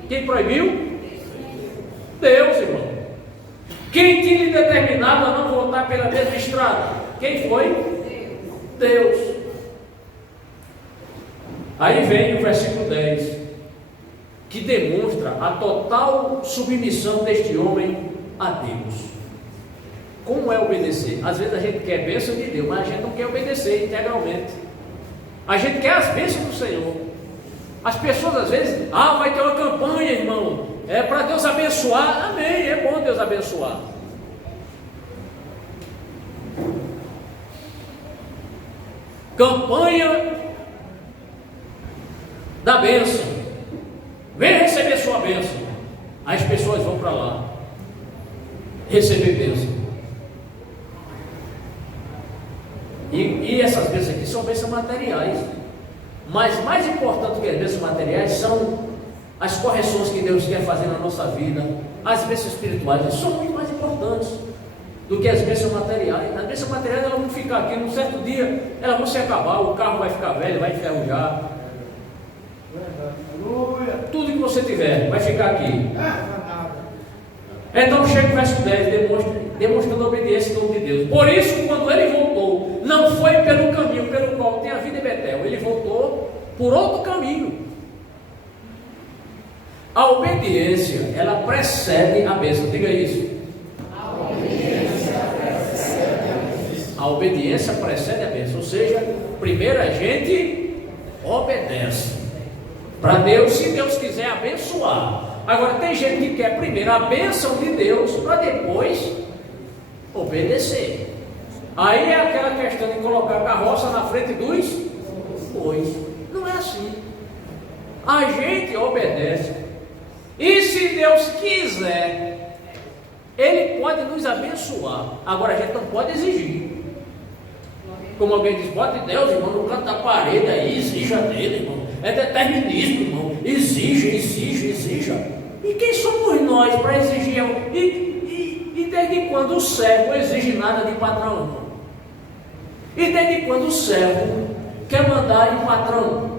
Quem proibiu? Deus, irmão. Quem tinha lhe determinado a não voltar pela mesma estrada? Quem foi? Deus. Aí vem o versículo 10, que demonstra a total submissão deste homem a Deus. Como é obedecer? Às vezes a gente quer bênção de Deus, mas a gente não quer obedecer integralmente. A gente quer as bênçãos do Senhor. As pessoas às vezes: vai ter uma campanha, irmão, é para Deus abençoar. Amém, é bom Deus abençoar. campanha da bênção. Venha receber sua bênção. As pessoas vão para lá receber bênção. E essas bênçãos aqui são bênçãos materiais. Mas mais importante que as bênçãos materiais são as correções que Deus quer fazer na nossa vida. As bênçãos espirituais são muito mais importantes do que as bênçãos materiais. As bênçãos materiais elas vão ficar aqui, num certo dia elas vão se acabar, o carro vai ficar velho, vai enferrujar. Tudo que você tiver vai ficar aqui. Então chega o verso 10, demonstrando a obediência em nome de Deus. Por isso, quando ele voltou, não foi pelo caminho pelo qual tem a vida em Betel, ele voltou por outro caminho. A obediência, ela precede a bênção. Diga isso. A obediência precede a bênção. Ou seja, primeiro a gente obedece para Deus, se Deus quiser abençoar. Agora tem gente que quer primeiro a bênção de Deus para depois obedecer. Aí é aquela questão de colocar a carroça na frente dos bois. Não é assim. A gente obedece. E se Deus quiser, Ele pode nos abençoar. Agora a gente não pode exigir. Como alguém diz, bote Deus, irmão, no canto da parede aí, exija dele, irmão. É determinismo, irmão. Exija. E quem somos nós para exigir? E desde quando o servo exige nada de patrão, irmão? E desde quando o servo quer mandar em patrão?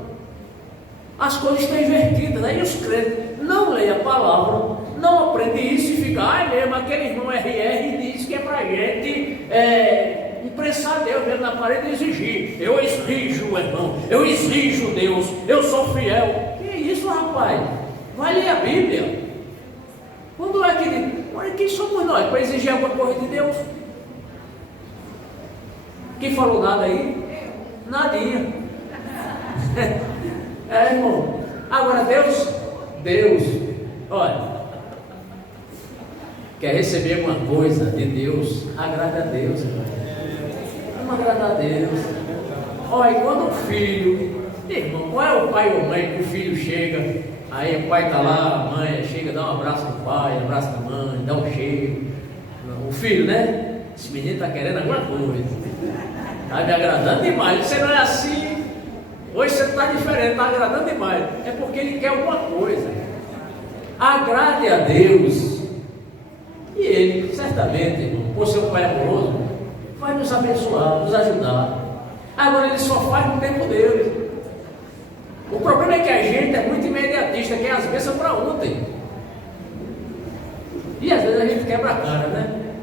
As coisas estão invertidas, né? E os crentes não leem a palavra, não aprendem isso e ficam, mesmo aquele irmão RR diz que é para a gente impressar Deus mesmo na parede e exigir. Eu exijo, irmão, eu exijo Deus, eu sou fiel. Que isso, rapaz? Vai ler a Bíblia. Quando é que... Olha, quem somos nós para exigir alguma coisa de Deus? Quem falou nada aí? Nadinha. Irmão. Agora Deus, olha, quer receber uma coisa de Deus, agrada a Deus, irmão. Vamos agradar a Deus. Olha, e quando o filho, irmão, qual é o pai ou mãe que o filho chega, aí o pai está lá, a mãe chega, dá um abraço no pai, abraço na mãe, dá um cheiro. O filho, né? Esse menino está querendo alguma coisa, está me agradando demais. Você não é assim. Hoje você está diferente, está agradando demais. É porque ele quer alguma coisa. Agrade a Deus. E Ele, certamente, irmão, por ser um Pai amoroso, vai nos abençoar, nos ajudar. Agora Ele só faz no tempo dele. O problema é que a gente é muito imediatista, quer as bênçãos para ontem. E às vezes a gente quebra a cara, né?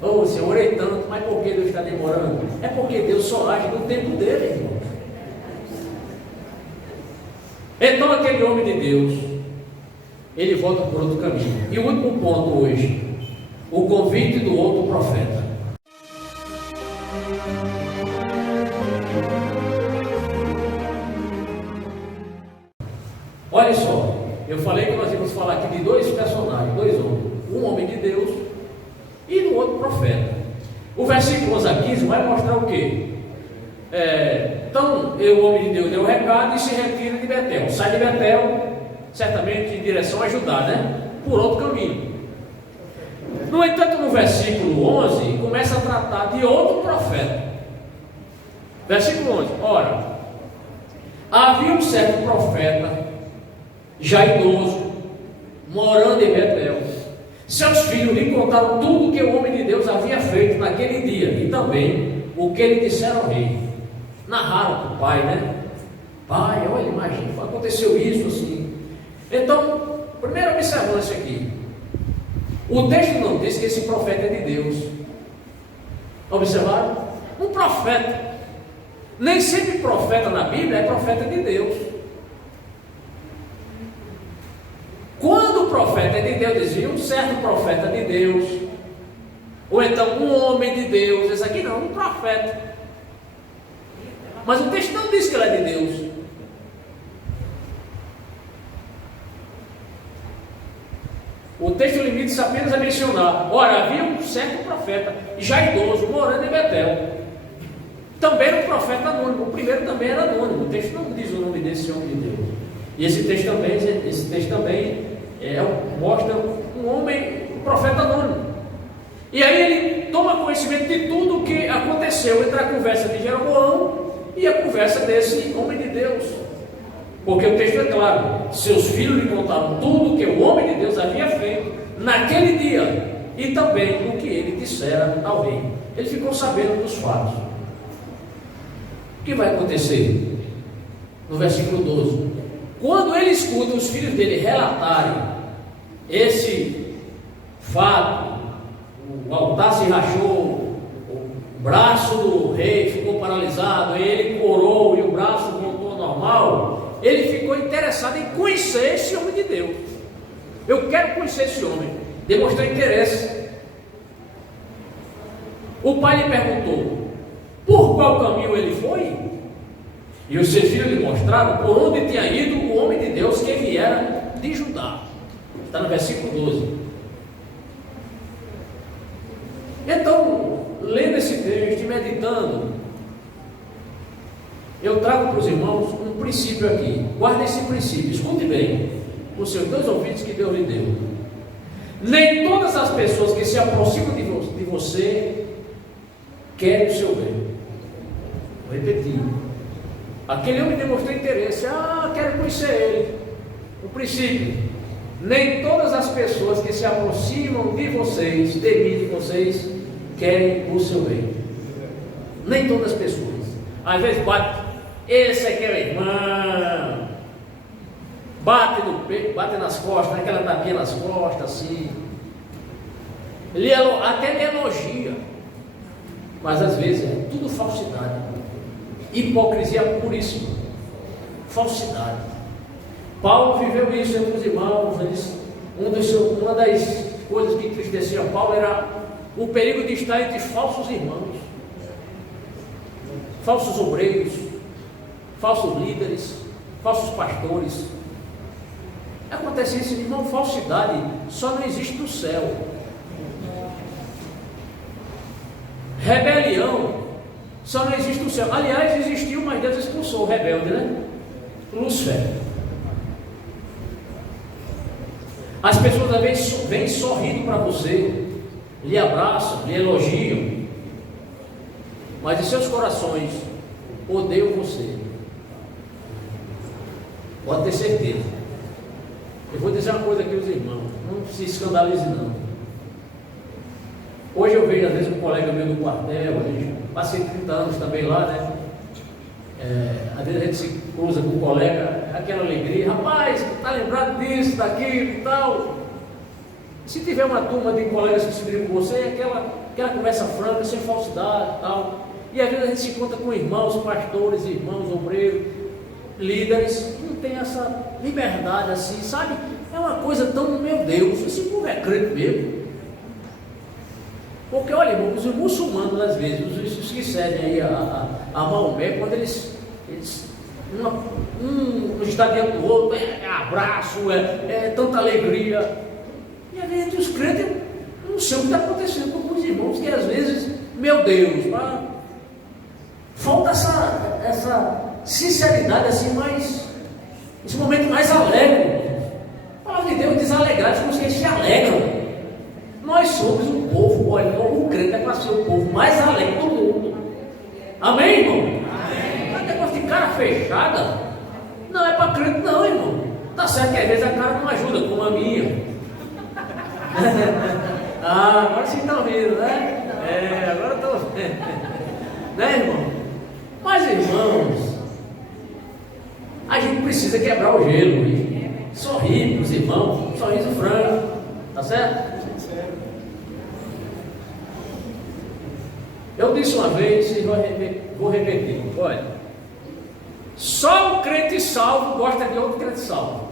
Oh, Senhor, orei tanto, mas por que Deus está demorando? É porque Deus só age no tempo dele, irmão. Então aquele homem de Deus, ele volta por outro caminho. E o último ponto hoje, o convite do outro profeta. Olha só, eu falei que nós íamos falar aqui de dois personagens, dois homens, um homem de Deus e do outro profeta. O versículo 11 a 15 vai mostrar o quê? Então, o homem de Deus deu o recado e se retira de Betel. Sai de Betel, certamente em direção a Judá, né? Por outro caminho. No entanto, no versículo 11, começa a tratar de outro profeta. Versículo 11. Ora, havia um certo profeta, já idoso, morando em Betel. Seus filhos lhe contaram tudo o que o homem de Deus havia feito naquele dia e também o que ele dissera ao rei. Narraram para o pai, né? Pai, olha, imagina, aconteceu isso assim. Então, primeira observância aqui. O texto não diz que esse profeta é de Deus. Observaram? Um profeta. Nem sempre profeta na Bíblia é profeta de Deus. Quando o profeta é de Deus, dizia um certo profeta de Deus. Ou então um homem de Deus. Esse aqui não, um profeta. Mas o texto não diz que ele é de Deus. O texto limita-se apenas a mencionar: ora, havia um certo profeta, já idoso, morando em Betel. também era um profeta anônimo. O primeiro também era anônimo. O texto não diz o nome desse homem de Deus. E esse texto também mostra um homem, um profeta anônimo. E aí ele toma conhecimento de tudo o que aconteceu entre a conversa de Jeroboão e a conversa desse homem de Deus. Porque o texto é claro: seus filhos lhe contaram tudo o que o homem de Deus havia feito naquele dia e também o que ele dissera ao rei. Ele ficou sabendo dos fatos. O que vai acontecer? No versículo 12: quando ele escuta os filhos dele relatarem esse fato, o altar se rachou, o braço do rei ficou paralisado, ele corou e o braço voltou ao normal, ele ficou interessado em conhecer esse homem de Deus. Eu quero conhecer esse homem. Demonstrou interesse. O pai lhe perguntou por qual caminho ele foi, e os seus filhos lhe mostraram por onde tinha ido o homem de Deus que viera de Judá. Está no versículo 12. Então, lendo esse texto e meditando, eu trago para os irmãos um princípio aqui. Guarde esse princípio, escute bem, com seus dois ouvidos que Deus lhe deu. Nem todas as pessoas que se aproximam de você querem o seu bem. Vou repetir. Aquele homem demonstrou interesse. Quero conhecer ele. O princípio: nem todas as pessoas que se aproximam de vocês, de vocês, querem o seu bem. Nem todas as pessoas. Às vezes bate, esse é aquele irmão, bate no peito, bate nas costas, aquela tapinha nas costas, assim. Ele até me elogia, mas às vezes é tudo falsidade, hipocrisia puríssima, falsidade. Paulo viveu isso entre os irmãos. Uma das coisas que entristecia Paulo era o perigo de estar entre falsos irmãos, falsos obreiros, falsos líderes, falsos pastores. Acontece isso, irmão. Falsidade só não existe no céu. Rebelião só não existe no céu. Aliás, existiu, mas Deus expulsou o rebelde, né? Lúcifer. As pessoas às vezes vêm sorrindo para você, lhe abraçam, lhe elogiam, mas em seus corações odeiam você. Pode ter certeza. Eu vou dizer uma coisa aqui aos irmãos: não se escandalize não. Hoje eu vejo às vezes um colega meu do quartel, passei 30 anos também lá, né? Às vezes a gente se cruza com um colega, aquela alegria: rapaz, está lembrado disso, daquilo e tal. Se tiver uma turma de colegas que se dirigem com você, aquela conversa franca, sem falsidade e tal. E às vezes a gente se encontra com irmãos, pastores, irmãos, obreiros, líderes, que não tem essa liberdade assim, sabe? É uma coisa tão, meu Deus, esse povo é crente mesmo. Porque olha, irmão, os muçulmanos às vezes, os que seguem aí a Maomé, quando eles um está diante do outro, é abraço, é tanta alegria. E às vezes os crentes não sei o que está acontecendo com os irmãos, que às vezes, meu Deus, falta essa sinceridade assim, esse momento mais alegre. A palavra de Deus diz alegrar, como que se alegram. Nós somos um povo, olha, o crente é para ser o povo mais alegre do mundo. Amém, irmão? Amém. Não é negócio de cara fechada. Não é para crente não, irmão. Tá certo que às vezes a cara não ajuda, como a minha. Agora sim estão rindo, né? Agora estão vendo. Né, irmão? Mas, irmãos, a gente precisa quebrar o gelo e sorrir para os irmãos, um sorriso franco, tá certo? Eu disse uma vez e vou repetir: olha, só um crente salvo gosta de outro crente salvo.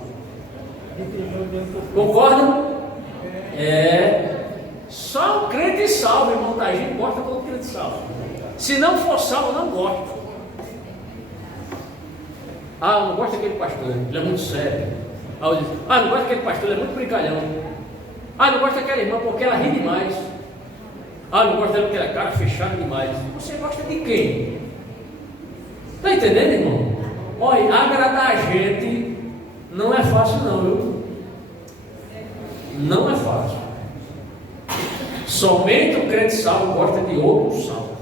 Concordam? Só um crente salvo, irmão, da gente gosta de outro crente salvo. Se não for salvo, não gosta. Eu não gosto daquele pastor, ele é muito sério. Eu disse: não gosto daquele pastor, ele é muito brincalhão. Não gosto daquela irmã porque ela ri demais. Não gosto dela porque ela é cara fechada demais. Você gosta de quem? Está entendendo, irmão? Olha, agradar a gente não é fácil não, viu? Não é fácil. Somente o crente salvo gosta de outro salvo.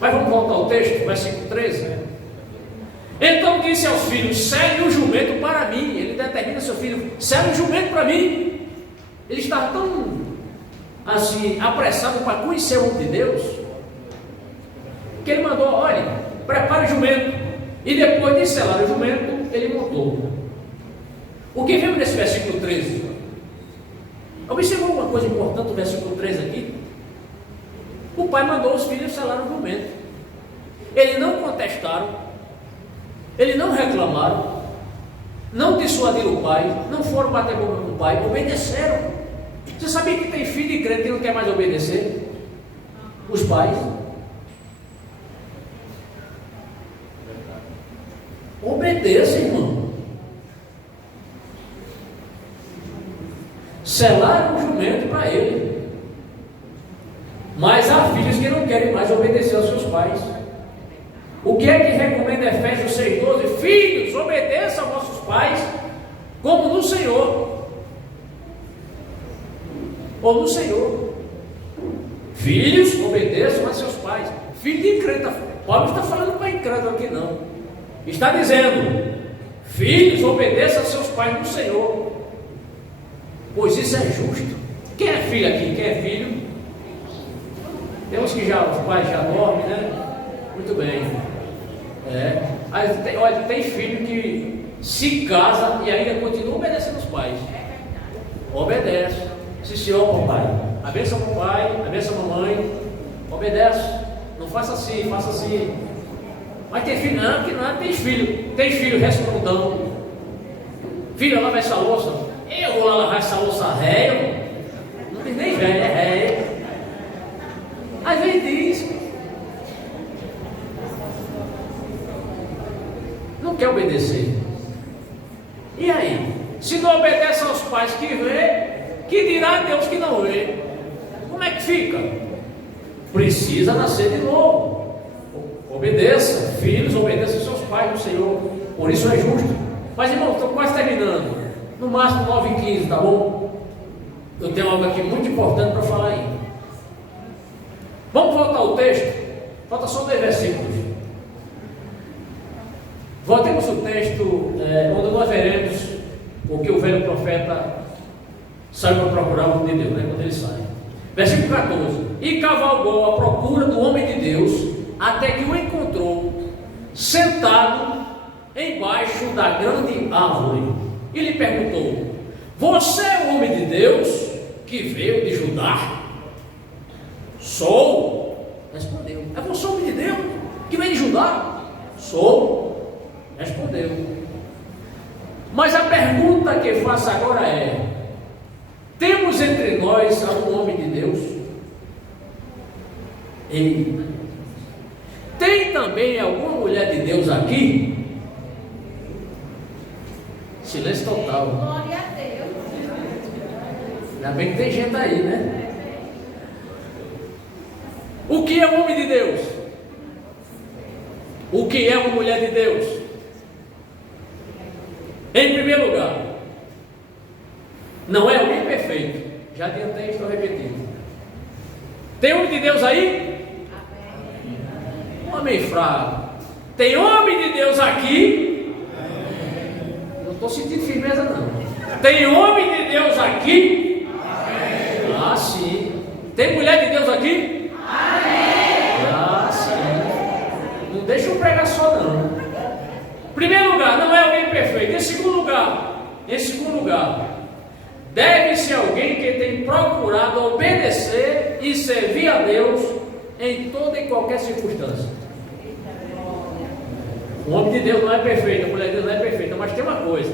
Mas vamos voltar ao texto, versículo 13. Então disse aos filhos: segue o jumento para mim. Ele determina seu filho: segue o jumento para mim. Ele estava tão assim, apressado para conhecer o homem de Deus, que ele mandou: olha, prepare o jumento. E depois de selar o jumento, ele montou. O que vemos nesse versículo 13? Observou uma coisa importante no versículo 13 aqui? O pai mandou os filhos selar o jumento. Eles não contestaram, eles não reclamaram, não dissuadiram o pai, não foram bater boca com o pai, obedeceram. Você sabia que tem filho de crente que não quer mais obedecer? Os pais. Obedeça, irmão. Selaram o jumento para ele. Mas há filhos que não querem mais obedecer aos seus pais. O que é que recomenda Efésios 6,12? Filhos, obedeçam aos vossos pais, como no Senhor. Ou no Senhor. Filhos, obedeçam a seus pais. Filho de crente. Paulo não está falando para incrédulo aqui não. Está dizendo: filhos, obedeçam a seus pais no Senhor, pois isso é justo. Quem é filho aqui? Quem é filho? Temos que já, os pais já dormem, né? Muito bem. Olha, tem filho que se casa e ainda continua obedecendo os pais. Obedece. Sim, senhor, papai. A bênção papai, a bênção mamãe. Obedece. Não faça assim, faça assim. Mas tem filho, não, que não tem filho. Tem filho respondão. Filho, lava essa louça. Eu vou lá lavar essa louça réia. Não tem nem velho, é réia. Às vezes diz: não quer obedecer. E aí? Se não obedece aos pais que vê, que dirá a Deus que não vê? Como é que fica? Precisa nascer de novo. Obedeça, filhos, obedeçam aos seus pais no Senhor. Por isso é justo. Mas, irmão, estou quase terminando. No máximo 9h15, tá bom? Eu tenho algo aqui muito importante para falar ainda. Vamos voltar ao texto. Falta só 2 versículos. Voltemos ao texto onde nós veremos o que o velho profeta sai para procurar o homem de Deus, né? Quando ele sai. Versículo 14. E cavalgou à procura do homem de Deus, até que o encontrou sentado embaixo da grande árvore. E lhe perguntou: você é o homem de Deus que veio de Judá? Sou, respondeu. É você o homem de Deus que veio de Judá? Sou, respondeu. Mas a pergunta que faço agora é: temos entre nós algum homem de Deus? E tem também alguma mulher de Deus aqui? Silêncio total. Glória a Deus. Ainda bem que tem gente aí, né? O que é um homem de Deus? O que é uma mulher de Deus? Em primeiro lugar, não é alguém perfeito. Já adiantei, estou repetindo. Tem homem de Deus aí? Homem fraco. Tem homem de Deus aqui? Não estou sentindo firmeza não. Tem homem de Deus aqui? Ah, sim. Tem mulher de Deus aqui? Ah, sim. Não deixa eu pregar só não. Primeiro lugar, não é alguém perfeito. Em segundo lugar, deve ser alguém que tem procurado obedecer e servir a Deus em toda e qualquer circunstância. O homem de Deus não é perfeito, a mulher de Deus não é perfeita, mas tem uma coisa: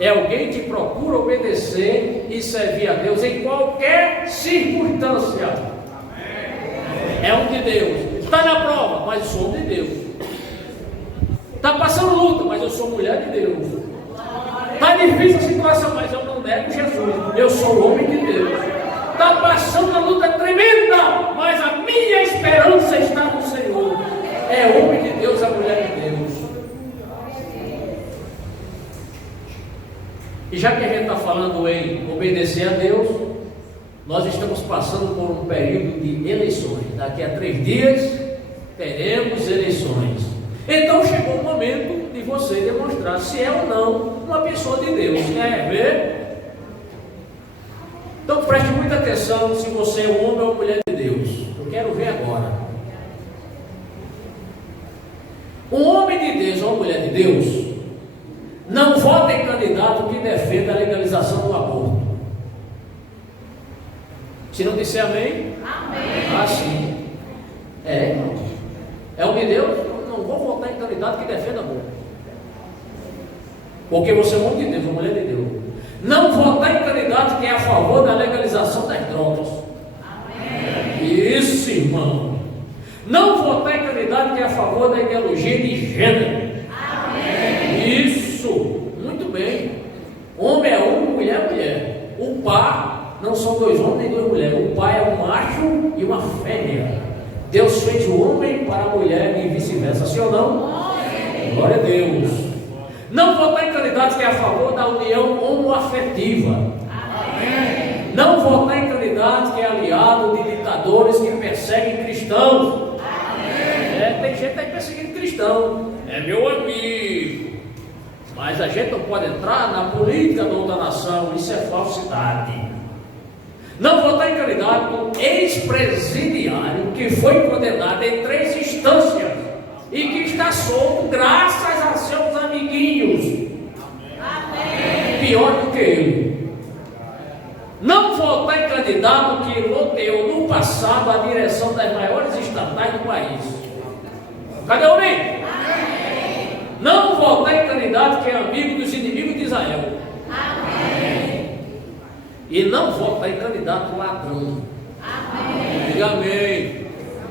é alguém que procura obedecer e servir a Deus em qualquer circunstância. É um de Deus. Está na prova, mas eu sou um de Deus. Está passando luta, mas eu sou mulher de Deus. Está difícil a situação, mas eu não nego Jesus. Eu sou o homem de Deus. Está passando uma luta tremenda, mas a minha esperança está no Senhor. é homem de Deus, a mulher de Deus. E já que a gente está falando em obedecer a Deus, nós estamos passando por um período de eleições. Daqui a 3 dias teremos eleições. Então chegou o momento de você demonstrar se é ou não uma pessoa de Deus. Quer ver? Então preste muita atenção se você é um homem ou mulher de Deus. Eu quero ver agora. Um homem de Deus ou uma mulher de Deus não vota em candidato que defenda a legalização do aborto. Se não disser amém? Amém. Ah, sim. É homem de Deus? Não vou votar em candidato que defenda aborto. Porque você é um homem de Deus, uma mulher de Deus. Não votar em candidato que é a favor da legalização das drogas. Amém. Isso, irmão. Não votar em candidato que é a favor da ideologia de gênero. Amém. Isso. Muito bem. Homem é homem, mulher é mulher. O par não são 2 homens nem 2 mulheres. O par é um macho e uma fêmea. Deus fez o homem para a mulher e vice-versa. Sim ou não? Glória a Deus. Não votar em candidatos que é a favor da união homoafetiva. Amém. Não votar em candidatos que é aliado de ditadores que perseguem cristãos. Amém. Tem gente aí perseguindo cristão. É meu amigo. Mas a gente não pode entrar na política da outra nação. Isso é falsidade. Não votar em candidato ex-presidiário que foi condenado em 3 instâncias e que está solto graças a seus amiguinhos. Amém. Pior do que ele. Não votar em candidato que loteou no passado a direção das maiores estatais do país. Cadê o homem? Amém. Não votar em candidato que é amigo dos inimigos de Israel. Amém. E não votar em candidato ladrão. Amém. Diga amém.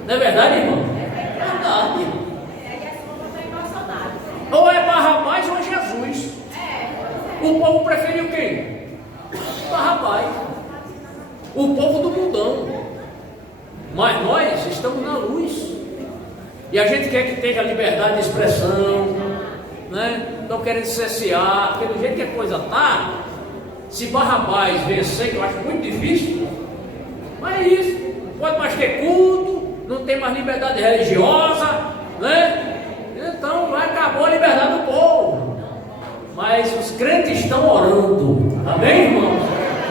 Não é verdade, irmão? É verdade. Ou é Barrabás ou é Jesus. O povo preferiu quem? Barrabás. O povo do mundão. Mas nós estamos na luz. E a gente quer que tenha liberdade de expressão, né? Estão querendo cessear, porque do jeito que a coisa está, se Barrabás vencer, que eu acho muito difícil, mas é isso. Não pode mais ter culto, não tem mais liberdade religiosa, né? Então acabou a liberdade do povo. Mas os crentes estão orando. Amém, irmãos?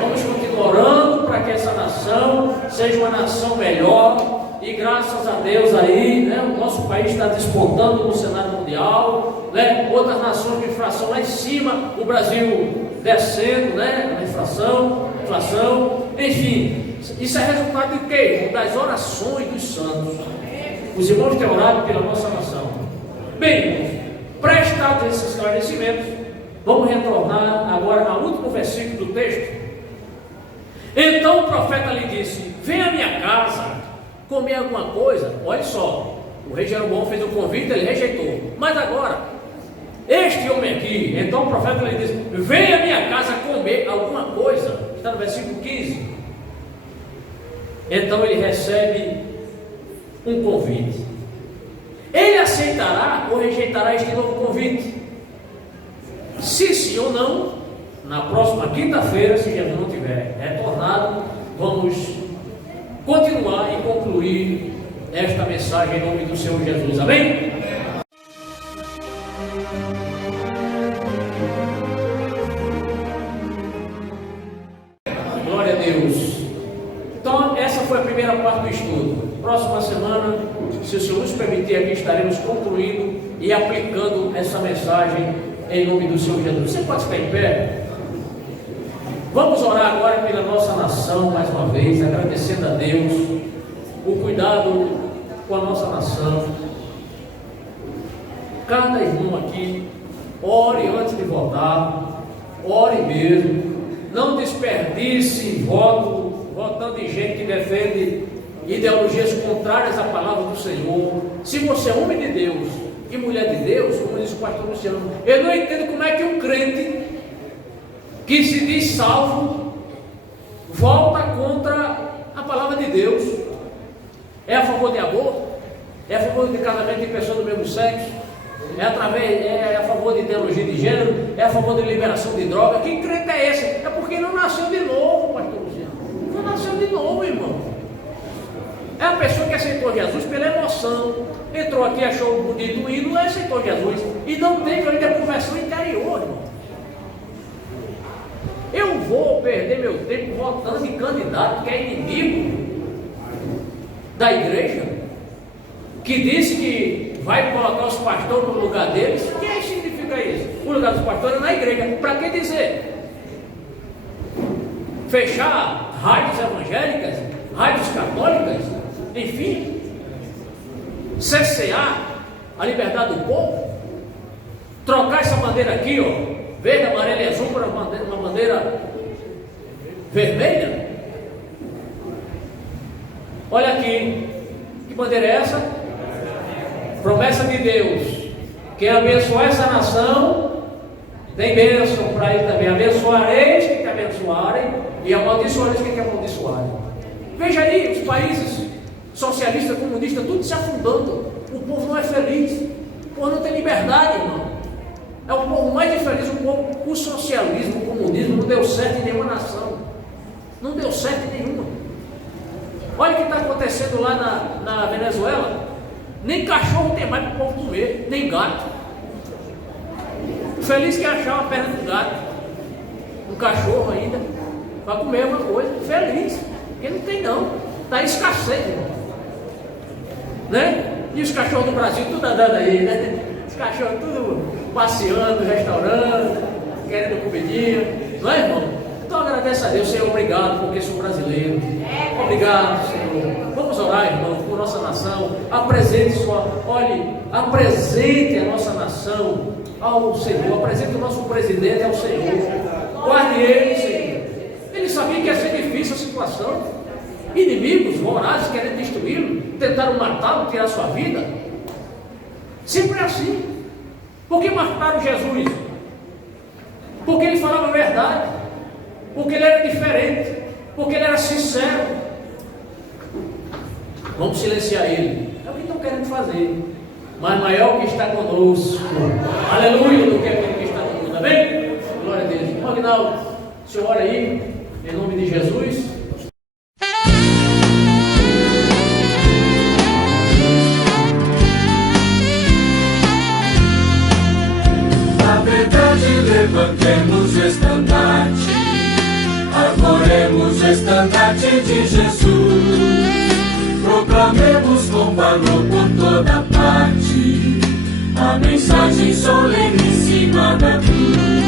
Vamos continuar orando para que essa nação seja uma nação melhor. E graças a Deus aí, né, o nosso país está despontando no cenário mundial, né? Outras nações de inflação lá em cima, o Brasil descendo, né? A inflação, enfim. Isso é resultado de quê? Das orações dos santos. Os irmãos têm orado pela nossa nação. Bem, prestados esses esclarecimentos, vamos retornar agora ao último versículo do texto. Então o profeta lhe disse: venha à minha casa comer alguma coisa. Olha só, o rei Jeroboão fez o convite, ele rejeitou. Mas agora, este homem aqui, então o profeta lhe disse: venha à minha casa comer alguma coisa. Está no versículo 15. Então ele recebe um convite. Ele aceitará ou rejeitará este novo convite? Se sim ou não, na próxima quinta-feira, se Jesus não tiver retornado, vamos continuar e concluir esta mensagem em nome do Senhor Jesus. Amém? Glória a Deus. Então, essa foi a primeira parte do estudo. Próxima semana, se o Senhor nos permitir, aqui estaremos concluindo e aplicando essa mensagem em nome do Senhor Jesus. Você pode ficar em pé? Vamos orar agora pela nossa nação mais uma vez, agradecendo a Deus o cuidado com a nossa nação. Cada irmão aqui, ore antes de votar, ore mesmo, não desperdice voto, votando em gente que defende ideologias contrárias à palavra do Senhor. Se você é homem de Deus e mulher de Deus, como diz o pastor Luciano, eu não entendo como é que um crente que se diz salvo volta contra a palavra de Deus. É a favor de aborto? É a favor de casamento de pessoas do mesmo sexo? É a favor de ideologia de gênero? É a favor de liberação de droga? Que crente é esse? É porque não nasceu de novo, pastor Luciano. Não nasceu de novo, irmão. É a pessoa que aceitou Jesus pela emoção. Entrou aqui, achou bonito o hino, aceitou Jesus. E não teve ainda a conversão interior, irmão. Eu vou perder meu tempo votando em candidato que é inimigo da igreja, que disse que vai colocar os pastores no lugar deles. O que significa isso? O lugar dos pastores é na igreja. Para que dizer? Fechar rádios evangélicas, rádios católicas, enfim, cercear a liberdade do povo, trocar essa bandeira aqui, ó, verde, amarela e azul, para uma bandeira vermelha. Olha aqui, que bandeira é essa? Promessa de Deus, quem abençoar essa nação, tem bênção para ele também. Abençoareis quem te abençoarem, e amaldiçoareis quem te amaldiçoarem. Veja aí, os países socialistas, comunistas, tudo se afundando. O povo não é feliz, o povo não tem liberdade, irmão. É o povo mais infeliz, o socialismo, o comunismo não deu certo em nenhuma nação. Não deu certo em nenhuma. Olha o que está acontecendo lá na Venezuela. Nem cachorro tem mais para o povo comer, nem gato. Feliz que achar uma perna do gato, um cachorro ainda, para comer uma coisa. Feliz, porque não tem não. Está escassez, irmão. Né? E os cachorros do Brasil tudo andando aí, né? Os cachorros tudo passeando, restaurando, querendo comidinha, não é, irmão? Então agradeça a Deus, Senhor, obrigado, porque sou brasileiro. Obrigado, Senhor. Vamos orar, irmão, por nossa nação. Apresente a nossa nação ao Senhor. Apresente o nosso presidente ao Senhor. Guarde ele, Senhor. Ele sabia que ia ser difícil a situação. Inimigos vorazes querendo destruí-lo, tentaram matá-lo, tirar sua vida. Sempre assim. Por que mataram Jesus? Porque ele falava a verdade, porque ele era diferente, porque ele era sincero. Vamos silenciar ele. É o que estão querendo fazer. Mas maior que está conosco, aleluia, do que aquele que está no mundo. Amém? Glória a Deus. Irmão Aguinaldo, o senhor ora aí, em nome de Jesus. Levantemos o estandarte, arvoremos o estandarte de Jesus, proclamemos com valor por toda parte a mensagem soleníssima da cruz.